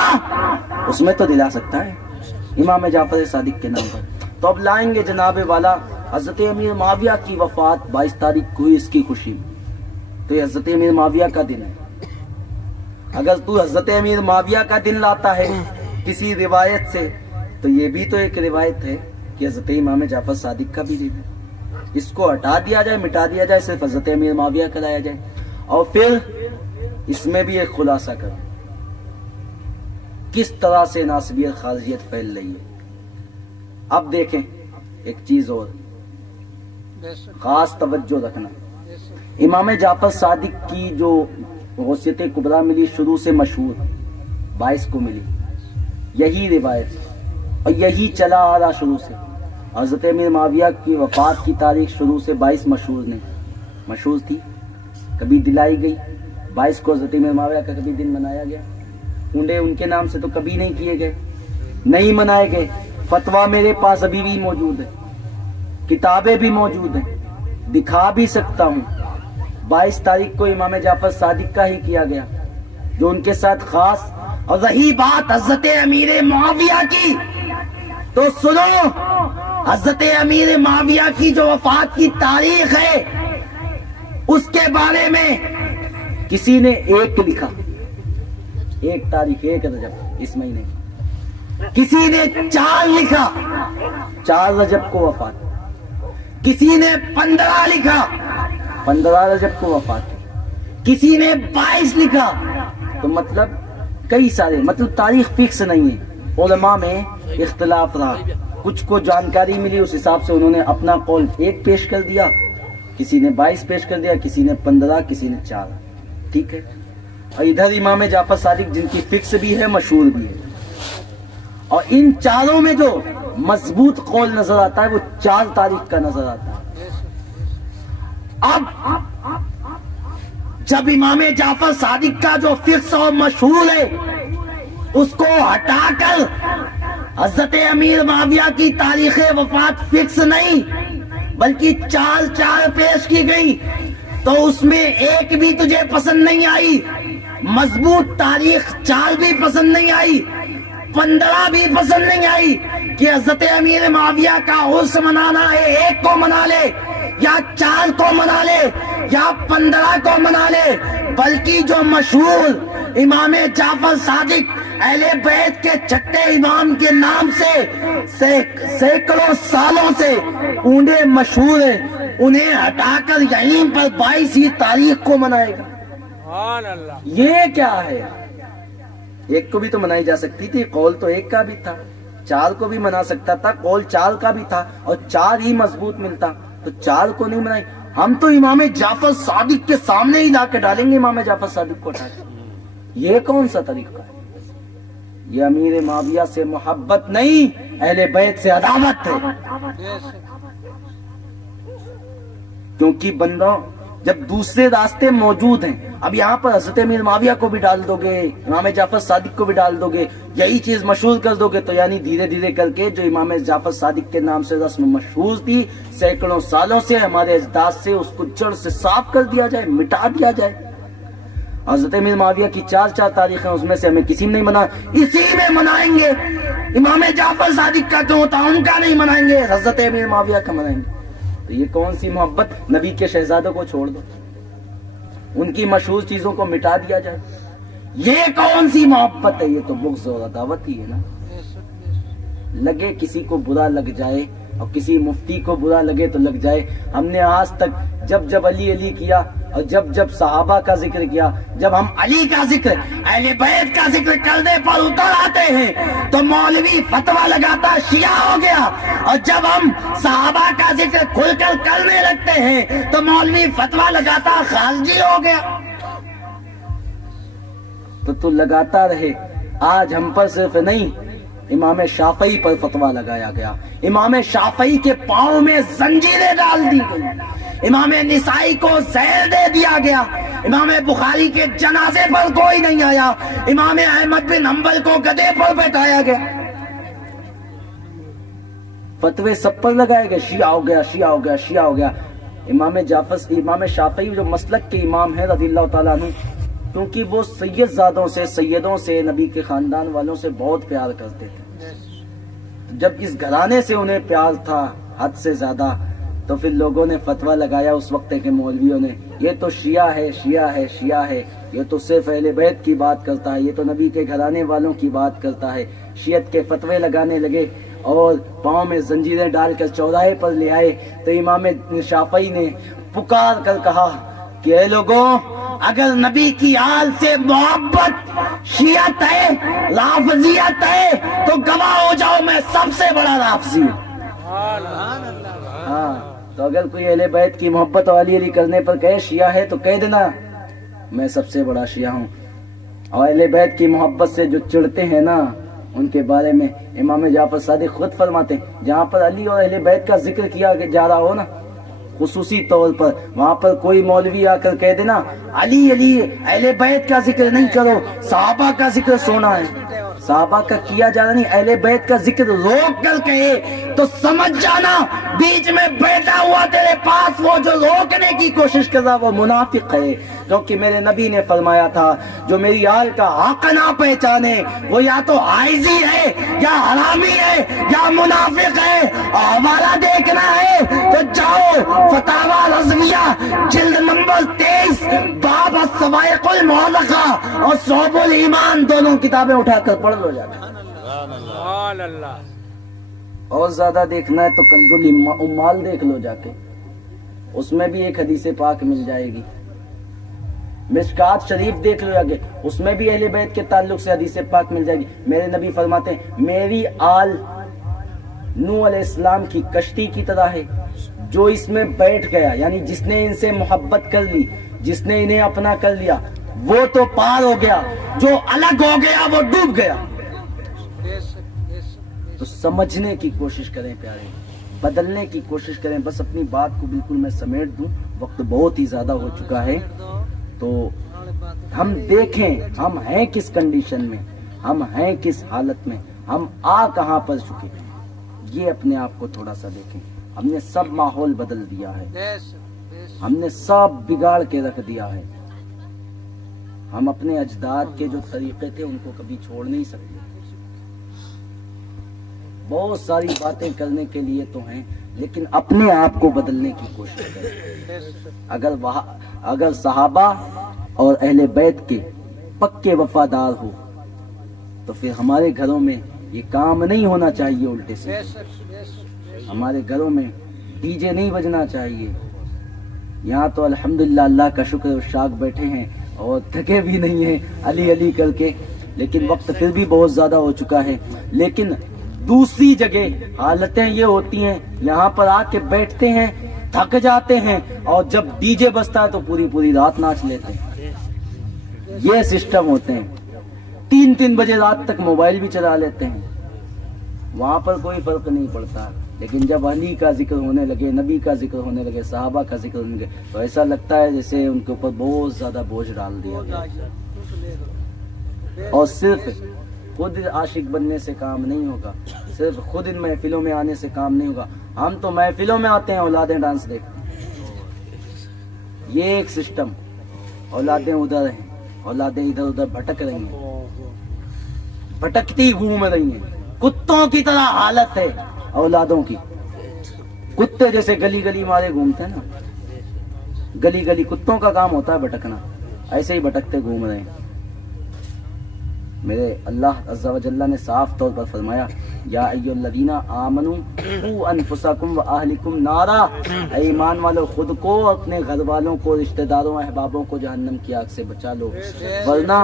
اس میں تو دلا سکتا ہے امام جعفر صادق کے نام پر۔ تو اب لائیں گے جناب والا حضرت امیر معاویہ کی وفات 22 تاریخ کو ہوئی، اس کی خوشی میں، تو یہ حضرت امیر معاویہ کا دن ہے۔ اگر تو حضرت امیر معاویہ کا دن لاتا ہے کسی روایت سے، تو یہ بھی تو ایک روایت ہے کہ حضرت امام جعفر صادق کا بھی دن ہے، اس کو ہٹا دیا جائے، مٹا دیا جائے، صرف حضرت امیر معاویہ کا لایا جائے، اور پھر اس میں بھی ایک خلاصہ کریں کس طرح سے ناسبیت خارجیت پھیل رہی ہے۔ اب دیکھیں ایک چیز اور خاص توجہ رکھنا، امام جعفر صادق کی جو غوثیت کبریٰ ملی شروع سے مشہور 22 کو ملی، یہی روایت اور یہی چلا آ رہا شروع سے۔ حضرت امیر معاویہ کی وفات کی تاریخ شروع سے 22 مشہور نہیں، مشہور تھی، کبھی دلائی گئی 22 کو حضرت امیر معاویہ کا کبھی دن منایا گیا، کنڈے ان کے نام سے تو کبھی نہیں کیے گئے، نہیں منائے گئے۔ فتویٰ میرے پاس ابھی بھی موجود ہے، کتابیں بھی موجود ہیں، دکھا بھی سکتا ہوں۔ 22 تاریخ کو امام جعفر صادق کا ہی کیا گیا جو ان کے ساتھ خاص۔ اور رہی بات حضرت امیر معاویہ کی، تو سنو، حضرت امیر معاویہ کی جو وفات کی تاریخ ہے اس کے بارے میں کسی نے ایک لکھا، ایک تاریخ، 1 رجب اس مہینے، کسی نے 4 لکھا، 4 رجب کو وفات، کسی نے 15 لکھا، 15 رجب کو وفات، کسی نے 22 لکھا، تو مطلب کئی سارے، مطلب تاریخ فکس نہیں ہے، علماء میں اختلاف رہا، کچھ کو جانکاری ملی اس حساب سے انہوں نے اپنا قول 1 پیش کر دیا، کسی نے 22 پیش کر دیا، کسی نے 15، کسی نے 4، ٹھیک ہے۔ اور ادھر امام جعفر صادق جن کی فکس بھی ہے، مشہور بھی ہے، اور ان چاروں میں جو مضبوط قول نظر آتا ہے وہ 4 تاریخ کا نظر آتا ہے۔ اب جب امام جعفر صادق کا جو فکس اور مشہور ہے اس کو ہٹا کر حضرت امیر معاویہ کی تاریخ وفات فکس نہیں بلکہ 4 پیش کی گئی، تو اس میں ایک بھی تجھے پسند نہیں آئی، مضبوط تاریخ 4 بھی پسند نہیں آئی، 15 بھی پسند نہیں آئی کہ حضرت امیر معاویہ کا عرس منانا ہے، 1 کو منا لے یا 4 کو منا لے یا 15 کو منا لے، بلکہ جو مشہور امام جعفر صادق اہل بیت کے چھٹے امام کے نام سے سینکڑوں سالوں سے انہیں مشہور ہے، انہیں ہٹا کر یہیں پر 22 تاریخ کو منائے گا؟ سبحان اللہ. یہ کیا ہے؟ ایک کو بھی تو منائی جا سکتی تھی، قول تو ایک کا بھی تھا، 4 کو بھی منا سکتا تھا، قول 4 کا بھی تھا اور 4 ہی مضبوط ملتا، تو 4 کو نہیں منائی. ہم تو امام جعفر صادق کے سامنے ہی لا کے ڈالیں گے امام جعفر صادق کو اٹھا کے. یہ کون سا طریقہ ہے؟ یہ امیر معاویہ سے محبت نہیں، اہل بیت سے عداوت ہے. کیونکہ بندوں جب دوسرے راستے موجود ہیں، اب یہاں پر حضرت امیر معاویہ کو بھی ڈال دو گے، امام جعفر صادق کو بھی ڈال دو گے، یہی چیز مشہور کر دو گے، تو یعنی دھیرے دھیرے کر کے جو امام جعفر صادق کے نام سے رسم مشہور تھی سینکڑوں سالوں سے ہمارے اجداد سے، اس کو جڑ سے صاف کر دیا جائے، مٹا دیا جائے. حضرت امیر معاویہ کی 4 تاریخیں، اس میں سے ہمیں کسی میں نہیں منا، اسی میں منائیں گے. امام جعفر صادق کا جو ہوتا ان کا نہیں منائیں گے، حضرت امیر معاویہ کا منائیں گے. تو یہ کون سی محبت؟ نبی کے شہزادوں کو چھوڑ دو، ان کی مشہور چیزوں کو مٹا دیا جائے. یہ کون سی محبت ہے؟ یہ تو بغض اور عداوت ہی ہے نا. لگے کسی کو برا لگ جائے اور کسی مفتی کو برا لگے تو لگ جائے. ہم نے آج تک جب علی علی کیا اور جب صحابہ کا ذکر کیا، جب ہم علی کا ذکر، اہل بیت کا ذکر کرنے پر اتر آتے ہیں تو مولوی فتویٰ لگاتا شیعہ ہو گیا، اور جب ہم صحابہ کا ذکر کھل کر کرنے لگتے ہیں تو مولوی فتویٰ لگاتا خارجی ہو گیا. تو لگاتا رہے. آج ہم پر صرف نہیں، امام شافعی پر فتویٰ لگایا گیا، امام شافعی کے پاؤں میں زنجیریں ڈال دی گئی، امام نسائی کو زہر دے دیا گیا، امام بخاری کے جنازے پر کوئی نہیں آیا، امام احمد بن حنبل کو گدھے پر بیٹھایا گیا. فتوے سب پر لگائے گئے، شیعہ ہو گیا، شیعہ ہو گیا، شیعہ ہو گیا. امام شافعی جو مسلک کے امام ہیں رضی اللہ تعالیٰ عنہ، کیونکہ وہ سیدوں سے نبی کے خاندان والوں سے بہت پیار کرتے تھے. جب اس گھرانے سے انہیں پیار تھا حد سے زیادہ، تو پھر لوگوں نے فتویٰ لگایا اس وقت کے مولویوں نے، یہ تو شیعہ ہے، شیعہ ہے، شیعہ ہے، یہ تو صرف اہل بیت کی بات کرتا ہے، یہ تو نبی کے گھرانے والوں کی بات کرتا ہے. شیعت کے فتوے لگانے لگے اور پاؤں میں زنجیریں ڈال کر چوراہے پر لے آئے. تو امام شافعی نے پکار کر کہا کہ اے لوگوں، اگر نبی کی آل سے محبت شیعت ہے، رافضیت ہے، تو گواہ ہو جاؤ میں سب سے بڑا رافضی ہوں. ہاں، تو اگر کوئی اہل بیت کی محبت اور علی کرنے پر کہے شیعہ ہے تو کہہ دینا میں سب سے بڑا شیعہ ہوں. اور اہل بیت کی محبت سے جو چڑھتے ہیں نا، ان کے بارے میں امام جعفر صادق خود فرماتے ہیں، جہاں پر علی اور اہل بیت کا ذکر کیا جا رہا ہو نا خصوصی طور پر، وہاں پر کوئی مولوی آ کر کہہ دینا علی علی، اہل بیت کا ذکر نہیں کرو، صحابہ کا ذکر سونا ہے. صحابہ کا کیا جا رہا نہیں، اہل بیت کا ذکر روک کر کہے تو سمجھ جانا بیچ میں بیٹھا ہوا تیرے پاس وہ جو روکنے کی کوشش کر رہا وہ منافق ہے. کیونکہ میرے نبی نے فرمایا تھا جو میری آل کا حق نہ پہچانے وہ یا تو عائزی ہے یا حرامی ہے یا منافق ہے. اور ہمارا دیکھنا ہے تو جاؤ فتاوی رضویہ جلد نمبر 23 باب الصوائق المعلقہ اور صحب الایمان دونوں کتابیں اٹھا کر پڑھ لو جا کے. سبحان اللہ. اور زیادہ دیکھنا ہے تو کنز الاموال دیکھ لو جا کے، اس میں بھی ایک حدیث پاک مل جائے گی. مشکات شریف دیکھ لو جا کے، اس میں بھی اہل بیت کے تعلق سے حدیث پاک مل جائے گی. میرے نبی فرماتے ہیں میری آل نوح علیہ السلام کی کشتی کی طرح ہے، جو اس میں بیٹھ گیا یعنی جس نے ان سے محبت کر لی، جس نے انہیں اپنا کر لیا وہ تو پار ہو گیا، جو الگ ہو گیا وہ ڈوب گیا. تو سمجھنے کی کوشش کریں پیارے، بدلنے کی کوشش کریں. بس اپنی بات کو بالکل میں سمیٹ دوں، وقت بہت ہی زیادہ ہو چکا ہے. تو ہم دیکھیں ہم ہیں کس کنڈیشن میں، ہم ہیں کس حالت میں، ہم کہاں پر چکے ہیں. یہ اپنے آپ کو تھوڑا سا دیکھیں. ہم نے سب ماحول بدل دیا ہے، ہم نے سب بگاڑ کے رکھ دیا ہے. ہم اپنے اجداد کے جو طریقے تھے ان کو کبھی چھوڑ نہیں سکتے. بہت ساری باتیں کرنے کے لیے تو ہیں، لیکن اپنے آپ کو بدلنے کی کوشش کریں. اگر صحابہ اور اہل بیت کے پکے وفادار ہو تو پھر ہمارے گھروں میں یہ کام نہیں ہونا چاہیے. الٹے سے ہمارے گھروں میں ڈی جے نہیں بجنا چاہیے. یہاں تو الحمدللہ اللہ کا شکر اشاق بیٹھے ہیں اور تھکے بھی نہیں ہیں علی علی کر کے, لیکن وقت پھر بھی بہت زیادہ ہو چکا ہے. لیکن دوسری جگہ حالتیں یہ ہوتی ہیں, یہاں پر آ کے بیٹھتے ہیں, تھک جاتے ہیں, اور جب ڈی جے بجتا ہے تو پوری پوری رات ناچ لیتے ہیں. یہ سسٹم ہوتے ہیں. 3 بجے رات تک موبائل بھی چلا لیتے ہیں. وہاں پر کوئی فرق نہیں پڑتا. لیکن جب علی کا ذکر ہونے لگے, نبی کا ذکر ہونے لگے, صحابہ کا ذکر ہونے لگے, تو ایسا لگتا ہے جیسے ان کے اوپر بہت زیادہ بوجھ ڈال دیا گیا. اور صرف خود عاشق بننے سے کام نہیں ہوگا, صرف خود ان محفلوں میں آنے سے کام نہیں ہوگا. ہم تو محفلوں میں آتے ہیں, اولادیں ڈانس دیکھتے ہیں. یہ ایک سسٹم. اولادیں ادھر ہیں, اولادیں ادھر ادھر بھٹک رہی ہیں, بھٹکتی گھوم رہی ہیں. کتوں کی طرح حالت ہے اولادوں کی. کتے جیسے گلی گلی مارے گھومتے ہیں نا, گلی گلی کتوں کا کام ہوتا ہے بھٹکنا, ایسے ہی بھٹکتے گھوم رہے ہیں. میرے اللہ عز و جل نے صاف طور پر فرمایا, یا ایھا الذین آمنوا قوا انفسکم واہلکم نارا, اے ایمان والو خود کو, اپنے گھر والوں کو, رشتہ داروں, احبابوں کو جہنم کی آگ سے بچا لو. ورنہ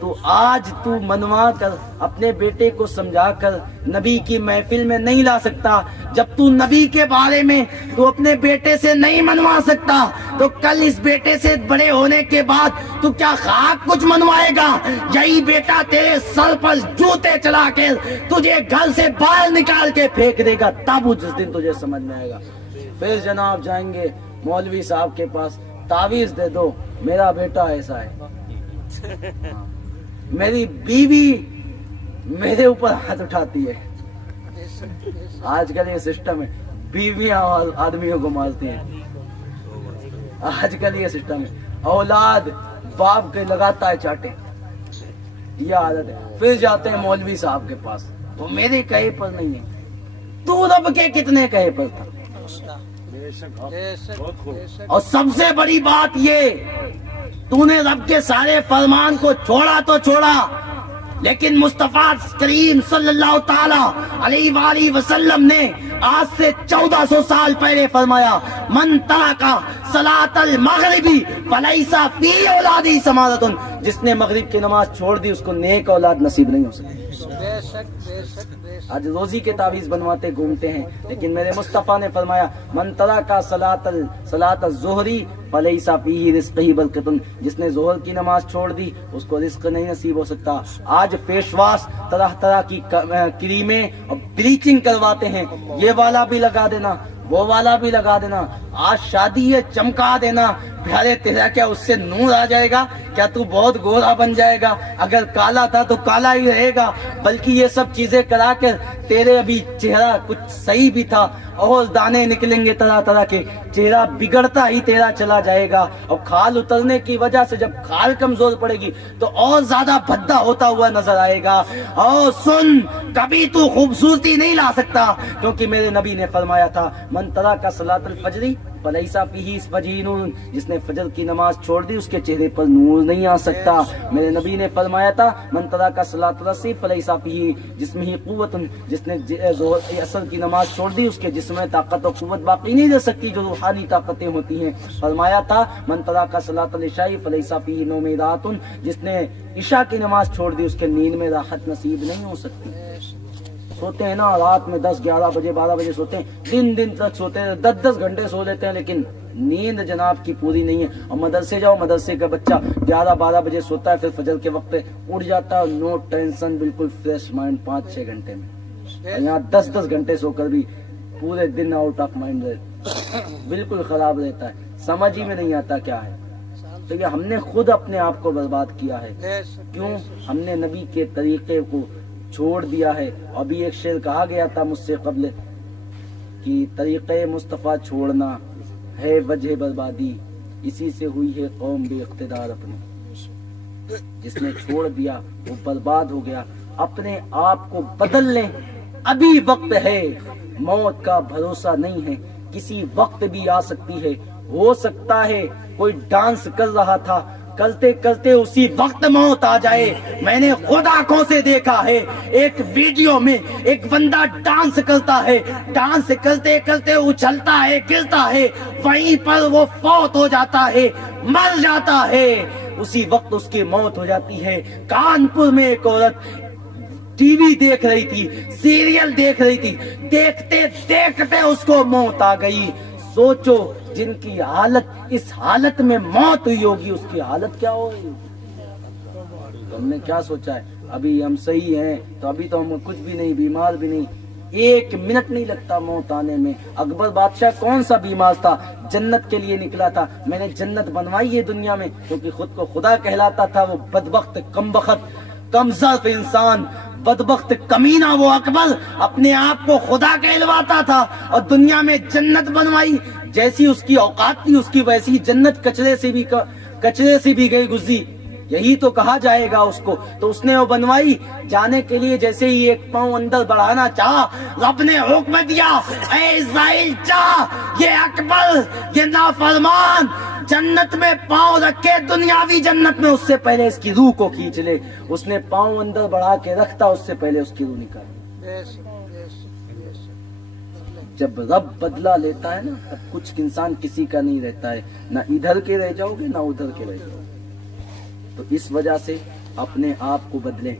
تو آج تو منوا کر اپنے بیٹے کو سمجھا کر نبی کی محفل میں نہیں لا سکتا. جب تو نبی کے بارے میں تو اپنے بیٹے سے نہیں منوا سکتا, تو کل اس بیٹے سے بڑے ہونے کے بعد تو کیا خاک کچھ منوائے گا؟ یہی بیٹا تیرے سر پر جوتے چلا کے تجھے گھر سے باہر نکال کے پھینک دے گا, تب اس دن تجھے سمجھ میں آئے گا. پھر جناب جائیں گے مولوی صاحب کے پاس, تعویذ دے دو, میرا بیٹا ایسا ہے. میری بیوی میرے اوپر ہاتھ اٹھاتی ہے. آج کل یہ سسٹم ہے, بیویاں آدمیوں کو مارتی ہیں. آج کل یہ سسٹم ہے. اولاد باپ کے لگاتا ہے چاٹے, یہ عادت ہے. پھر جاتے ہیں مولوی صاحب کے پاس, وہ میرے کہے پر نہیں ہے, تو رب کے کتنے کہے پر تھا. اور سب سے بڑی بات یہ, تو نے رب کے سارے فرمان کو چھوڑا تو چھوڑا, لیکن مصطفیٰ کریم صلی اللہ تعالی علیہ وآلہ وسلم نے آج سے 1400 سال پہلے فرمایا, من ترک صلاۃ المغرب فلیس فی اولادی ثمرۃ, جس نے مغرب کی نماز چھوڑ دی اس کو نیک اولاد نصیب نہیں ہو سکتی. آج روزی کے تعویذ بنواتے گھومتے ہیں, لیکن میرے مصطفیٰ نے فرمایا, من ترک صلاۃ الظہر فلیس فیہ رزقہ برکۃ, جس نے ظہر کی نماز چھوڑ دی اس کو رزق نہیں نصیب ہو سکتا. آج فیس واش طرح طرح کی کریمیں اور بلیچنگ کرواتے ہیں, یہ والا بھی لگا دینا, وہ والا بھی لگا دینا. آج شادی ہے, چمکا دینا. پیارے تیرا کیا اس سے نور آ جائے گا؟ کیا تو بہت گورا بن جائے گا؟ اگر کالا تھا تو کالا ہی رہے گا. بلکہ یہ سب چیزیں کرا کر تیرے ابھی چہرہ کچھ صحیح بھی تھا, اور دانے نکلیں گے طرح طرح کے, چہرہ بگڑتا ہی تیرا چلا جائے گا. اور کھال اترنے کی وجہ سے جب کھال کمزور پڑے گی تو اور زیادہ بھدا ہوتا ہوا نظر آئے گا. اور سن, کبھی تو خوبصورتی نہیں لا سکتا, کیونکہ میرے نبی نے فرمایا تھا, من ترک صلاۃ الفجر فلیس فیہ وجہ نور, جس نے فجر کی نماز چھوڑ دی اس کے چہرے پر نور نہیں آ سکتا. میرے نبی نے فرمایا تھا, من ترک صلاۃ العصر فلیس فیہ جسمہ قوت, جس نے عصر کی نماز چھوڑ دی اس کے جسم میں طاقت و قوت باقی نہیں رہ سکتی جو روحانی طاقتیں ہوتی ہیں. فرمایا تھا, من ترک صلاۃ العشاء فلیس فیہ نوم رات, جس نے عشاء کی نماز چھوڑ دی اس کے نیند میں راحت نصیب نہیں ہو سکتی. سوتے ہیں نا رات میں 10-11 بجے 12 بجے سوتے ہیں, دن تک سوتے ہیں, 10 گھنٹے سو لیتے ہیں, لیکن نیند جناب کی پوری نہیں ہے. اور مدرسے جاؤ, مدرسے کا بچہ 11-12 بجے سوتا ہے, پھر فجر کے وقت اٹھ جاتا ہے, نو ٹینشن, بالکل فریش مائنڈ 5-6 گھنٹے میں. یہاں 10 گھنٹے سو کر بھی پورے دن آؤٹ آف مائنڈ بالکل خراب رہتا ہے, سمجھ ہی میں نہیں آتا کیا ہے. تو یہ ہم نے خود اپنے آپ کو برباد کیا ہے. کیوں؟ ہم نے نبی کے طریقے کو چھوڑ دیا ہے. ابھی ایک شعر کہا گیا تھا مجھ سے قبل کہ طریقے مصطفیٰ چھوڑنا ہے وجہ بربادی, اسی سے ہوئی ہے قوم بے اقتدار اپنی. جس نے چھوڑ دیا وہ برباد ہو گیا. اپنے آپ کو بدل لیں, ابھی وقت ہے, موت کا بھروسہ نہیں ہے, کسی وقت بھی آ سکتی ہے. ہو سکتا ہے کوئی ڈانس کر رہا تھا, کرتے کرتے اسی وقت موت آ جائے. میں نے خود آنکھوں سے دیکھا ہے ایک ویڈیو میں ایک بندہ ڈانس کرتا ہے, ڈانس کرتے کرتے اچھلتا ہے, گرتا ہے, وہیں پر وہ فوت ہو جاتا ہے, مر جاتا ہے. اسی وقت اس کی موت ہو جاتی ہے. کانپور میں ایک عورت ٹی وی دیکھ رہی تھی, سیریل دیکھ رہی تھی, دیکھتے دیکھتے اس کو موت آ گئی. سوچو جن کی حالت اس حالت میں موت ہوئی ہوگی اس کی حالت کیا ہوگی. ہم نے کیا سوچا ہے ابھی ہم صحیح ہیں تو ابھی تو ہم کچھ بھی نہیں, بیمار بھی نہیں, 1 منٹ نہیں لگتا موت آنے میں. اکبر بادشاہ کون سا بیمار تھا, جنت کے لیے نکلا تھا. میں نے جنت بنوائی ہے دنیا میں کیونکہ خود کو خدا کہلاتا تھا. وہ بدبخت کمبخت کمزرف انسان, بدبخت کمینہ وہ اکبر اپنے آپ کو خدا کہلواتا تھا اور دنیا میں جنت بنوائی. جیسی اس کی اوقات تھی اس کی ویسی جنت کچرے سے بھی گئی گزری, یہی تو کہا جائے گا اس کو. تو اس نے وہ بنوائی. جانے کے لیے جیسے ہی 1 پاؤں اندر بڑھانا چاہا, رب نے حکم دیا اے اسرائیل جا, یہ اکبر یہ نافرمان جنت میں پاؤں رکھے, دنیاوی جنت میں, اس سے پہلے اس کی روح کو کھینچ لے. اس نے پاؤں اندر بڑھا کے رکھتا, اس سے پہلے اس کی روح نکال. جب رب بدلہ لیتا ہے نا تب کچھ انسان کسی کا نہیں رہتا ہے, نہ ادھر کے رہ جاؤ گے نہ ادھر کے رہ جاؤ گے. تو اس وجہ سے اپنے آپ کو بدلیں,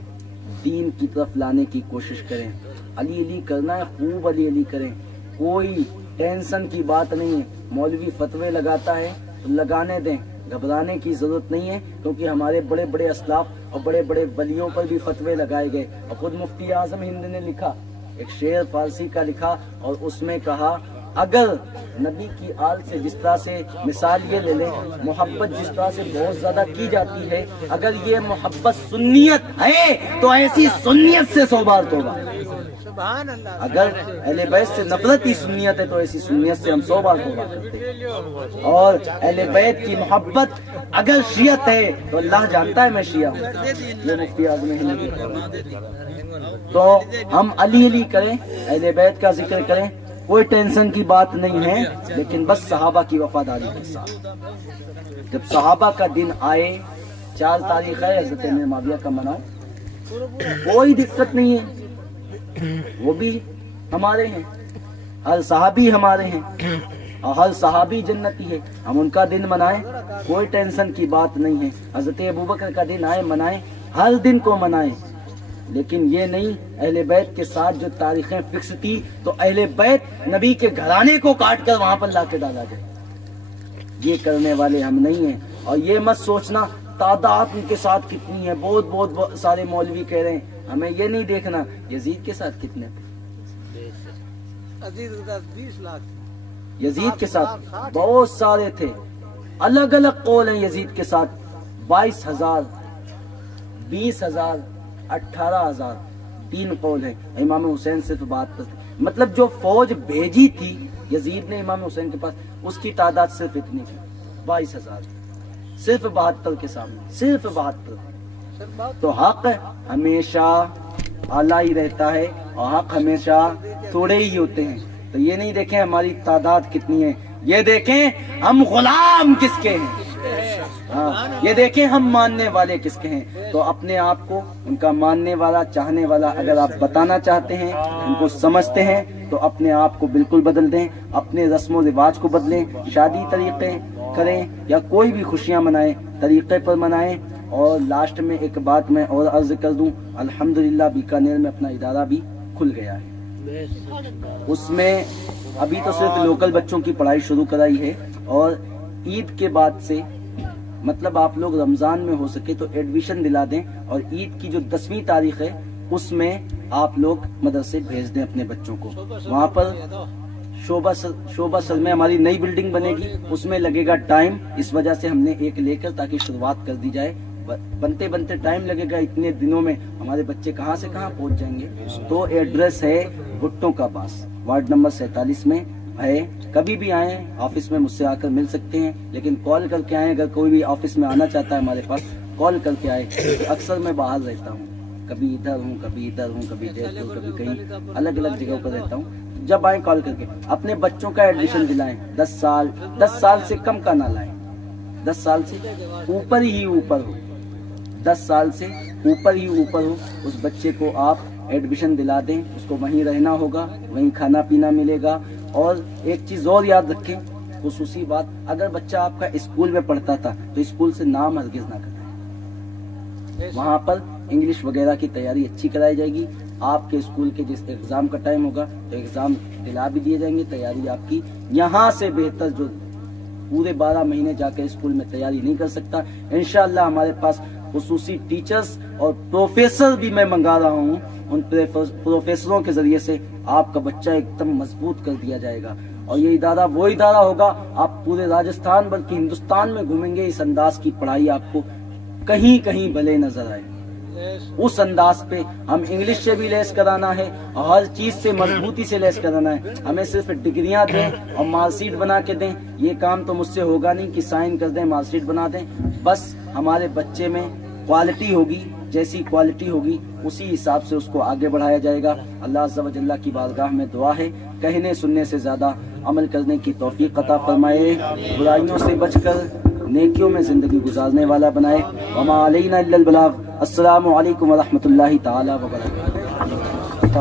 دین کی طرف لانے کی کوشش کریں. علی علی کرنا ہے, خوب علی علی کریں, کوئی ٹینشن کی بات نہیں ہے. مولوی فتوے لگاتا ہے تو لگانے دیں, گھبرانے کی ضرورت نہیں ہے کیونکہ ہمارے بڑے بڑے اسلاف اور بڑے بڑے ولیوں پر بھی فتوے لگائے گئے. اور خود مفتی اعظم ہند نے لکھا, ایک شعر فارسی کا لکھا اور اس میں کہا اگر نبی کی آل سے جس طرح سے مثال یہ لے لیں, محبت جس طرح سے بہت زیادہ کی جاتی ہے, اگر یہ محبت سنیت ہے تو ایسی سنیت سے 100 بار توبہ. اگر اہل بیت سے نفرت کی سنیت ہے تو ایسی سنیت سے ہم 100 بار توبہ کرتے ہیں. اور اہل بیت کی محبت اگر شیعت ہے تو اللہ جانتا ہے میں شیعہ ہوں, یہ مفتی اعظم ہند نے. تو ہم علی علی کریں, اہل بیت کا ذکر کریں, کوئی ٹینشن کی بات نہیں ہے, لیکن بس صحابہ کی وفاداری کے ساتھ. جب صحابہ کا دن آئے, 4 تاریخ ہے حضرت معاویہ کا مناؤ, کوئی دقت نہیں ہے, وہ بھی ہمارے ہیں, ہر صحابی ہمارے ہیں اور ہر صحابی جنتی ہے, ہم ان کا دن منائیں, کوئی ٹینشن کی بات نہیں ہے. حضرت ابوبکر کا دن آئے منائیں, ہر دن کو منائیں, لیکن یہ نہیں اہل بیت کے ساتھ جو تاریخیں فکس تھی تو اہل بیت نبی کے گھرانے کو کاٹ کر وہاں پر لا کے ڈالا جائے, یہ کرنے والے ہم نہیں ہیں. اور یہ مت سوچنا تعداد ان کے ساتھ کتنی ہے, بہت بہت سارے مولوی کہہ رہے ہیں, ہمیں یہ نہیں دیکھنا یزید کے ساتھ کتنے تھے. یزید کے ساتھ بہت سارے تھے, الگ الگ قول ہیں. یزید کے ساتھ 22,000 20,000 18,000 3 قول ہیں. امام حسین سے تو بات کرتے, مطلب جو فوج بھیجی تھی یزید نے امام حسین کے پاس, اس کی تعداد صرف اتنی تھی 22,000, صرف 72 کے سامنے, صرف 72. تو حق ہمیشہ اعلیٰ ہی رہتا ہے اور حق ہمیشہ تھوڑے ہی ہوتے ہیں. تو یہ نہیں دیکھیں ہماری تعداد کتنی ہے, یہ دیکھیں ہم غلام کس کے ہیں, یہ دیکھیں ہم ماننے والے کس کے ہیں. تو اپنے آپ کو ان کا ماننے والا چاہنے والا اگر آپ بتانا چاہتے ہیں, ان کو سمجھتے ہیں, تو اپنے آپ کو بالکل بدل دیں, اپنے رسم و رواج کو بدلیں, شادی طریقے کریں یا کوئی بھی خوشیاں منائیں طریقے پر منائیں. اور لاسٹ میں ایک بات میں اور عرض کر دوں, الحمدللہ بیکانیر میں اپنا ادارہ بھی کھل گیا ہے. اس میں ابھی تو صرف لوکل بچوں کی پڑھائی شروع کرائی ہے, اور عید کے بعد سے مطلب آپ لوگ رمضان میں ہو سکے تو ایڈمیشن دلا دیں, اور عید کی جو 10ویں تاریخ ہے اس میں آپ لوگ مدرسے بھیج دیں اپنے بچوں کو. وہاں پر شعبہ سر میں ہماری نئی بلڈنگ بنے گی, اس میں لگے گا ٹائم, اس وجہ سے ہم نے ایک لے کر تاکہ شروعات کر دی جائے. بنتے بنتے ٹائم لگے گا, اتنے دنوں میں ہمارے بچے کہاں سے کہاں پہنچ جائیں گے. تو ایڈریس ہے بھٹوں کا پاس, وارڈ نمبر 47 میں ہے. کبھی بھی آئیں, آفس میں مجھ سے آ کر مل سکتے ہیں, لیکن کال کر کے آئیں. اگر کوئی بھی آفس میں آنا چاہتا ہے ہمارے پاس, کال کر کے آئے. اکثر میں باہر رہتا ہوں, کبھی ادھر ہوں کبھی ادھر ہوں, کبھی جے پور کبھی کہیں, الگ الگ جگہوں پر رہتا ہوں. جب آئیں کال کر کے اپنے بچوں کا ایڈمیشن دلائیں. 10 سال سے کم کا نہ لائیں, 10 سال سے اوپر ہی اوپر ہو، 10 سال سے اوپر ہی اوپر ہو، اس بچے کو آپ ایڈمیشن دلا دیں، اس کو وہیں رہنا ہوگا، وہیں کھانا پینا ملے گا. اور ایک چیز اور یاد رکھیں، خصوصی بات، اگر بچہ آپ کا اسکول میں پڑھتا تھا تو اسکول سے نام ہرگز نہ کرائیں. وہاں پر انگلش وغیرہ کی تیاری اچھی کرائی جائے گی. آپ کے اسکول کے جس ایگزام کا ٹائم ہوگا تو ایگزام دلا بھی دیے جائیں گے، تیاری آپ کی یہاں سے بہتر جو پورے 12 مہینے جا کے اسکول میں تیاری نہیں کر سکتا. انشاءاللہ ہمارے پاس خصوصی ٹیچرز اور پروفیسر بھی میں منگا رہا ہوں، ان پروفیسروں کے ذریعے سے آپ کا بچہ ایک دم مضبوط کر دیا جائے گا. اور یہ ادارہ وہ ادارہ ہوگا، آپ پورے راجستھان بلکہ ہندوستان میں گھومیں گے، اس انداز کی پڑھائی آپ کو کہیں کہیں بھلے نظر آئے. اس انداز پہ ہم انگلش سے بھی لیس کرانا ہے اور ہر چیز سے مضبوطی سے لیس کرانا ہے. ہمیں صرف ڈگریاں دیں اور مارک شیٹ بنا کے دیں، یہ کام تو مجھ سے ہوگا نہیں کہ سائن کر دیں مارک شیٹ بنا دیں. بس ہمارے بچے میں کوالٹی ہوگی، جیسی کوالٹی ہوگی اسی حساب سے اس کو آگے بڑھایا جائے گا. اللہ عز و جل کی بارگاہ میں دعا ہے کہنے سننے سے زیادہ عمل کرنے کی توفیق عطا فرمائے، برائیوں سے بچ کر نیکیوں میں زندگی گزارنے والا بنائے. وما علینا الا البلاغ. السلام علیکم ورحمۃ اللہ تعالی وبرکاتہ.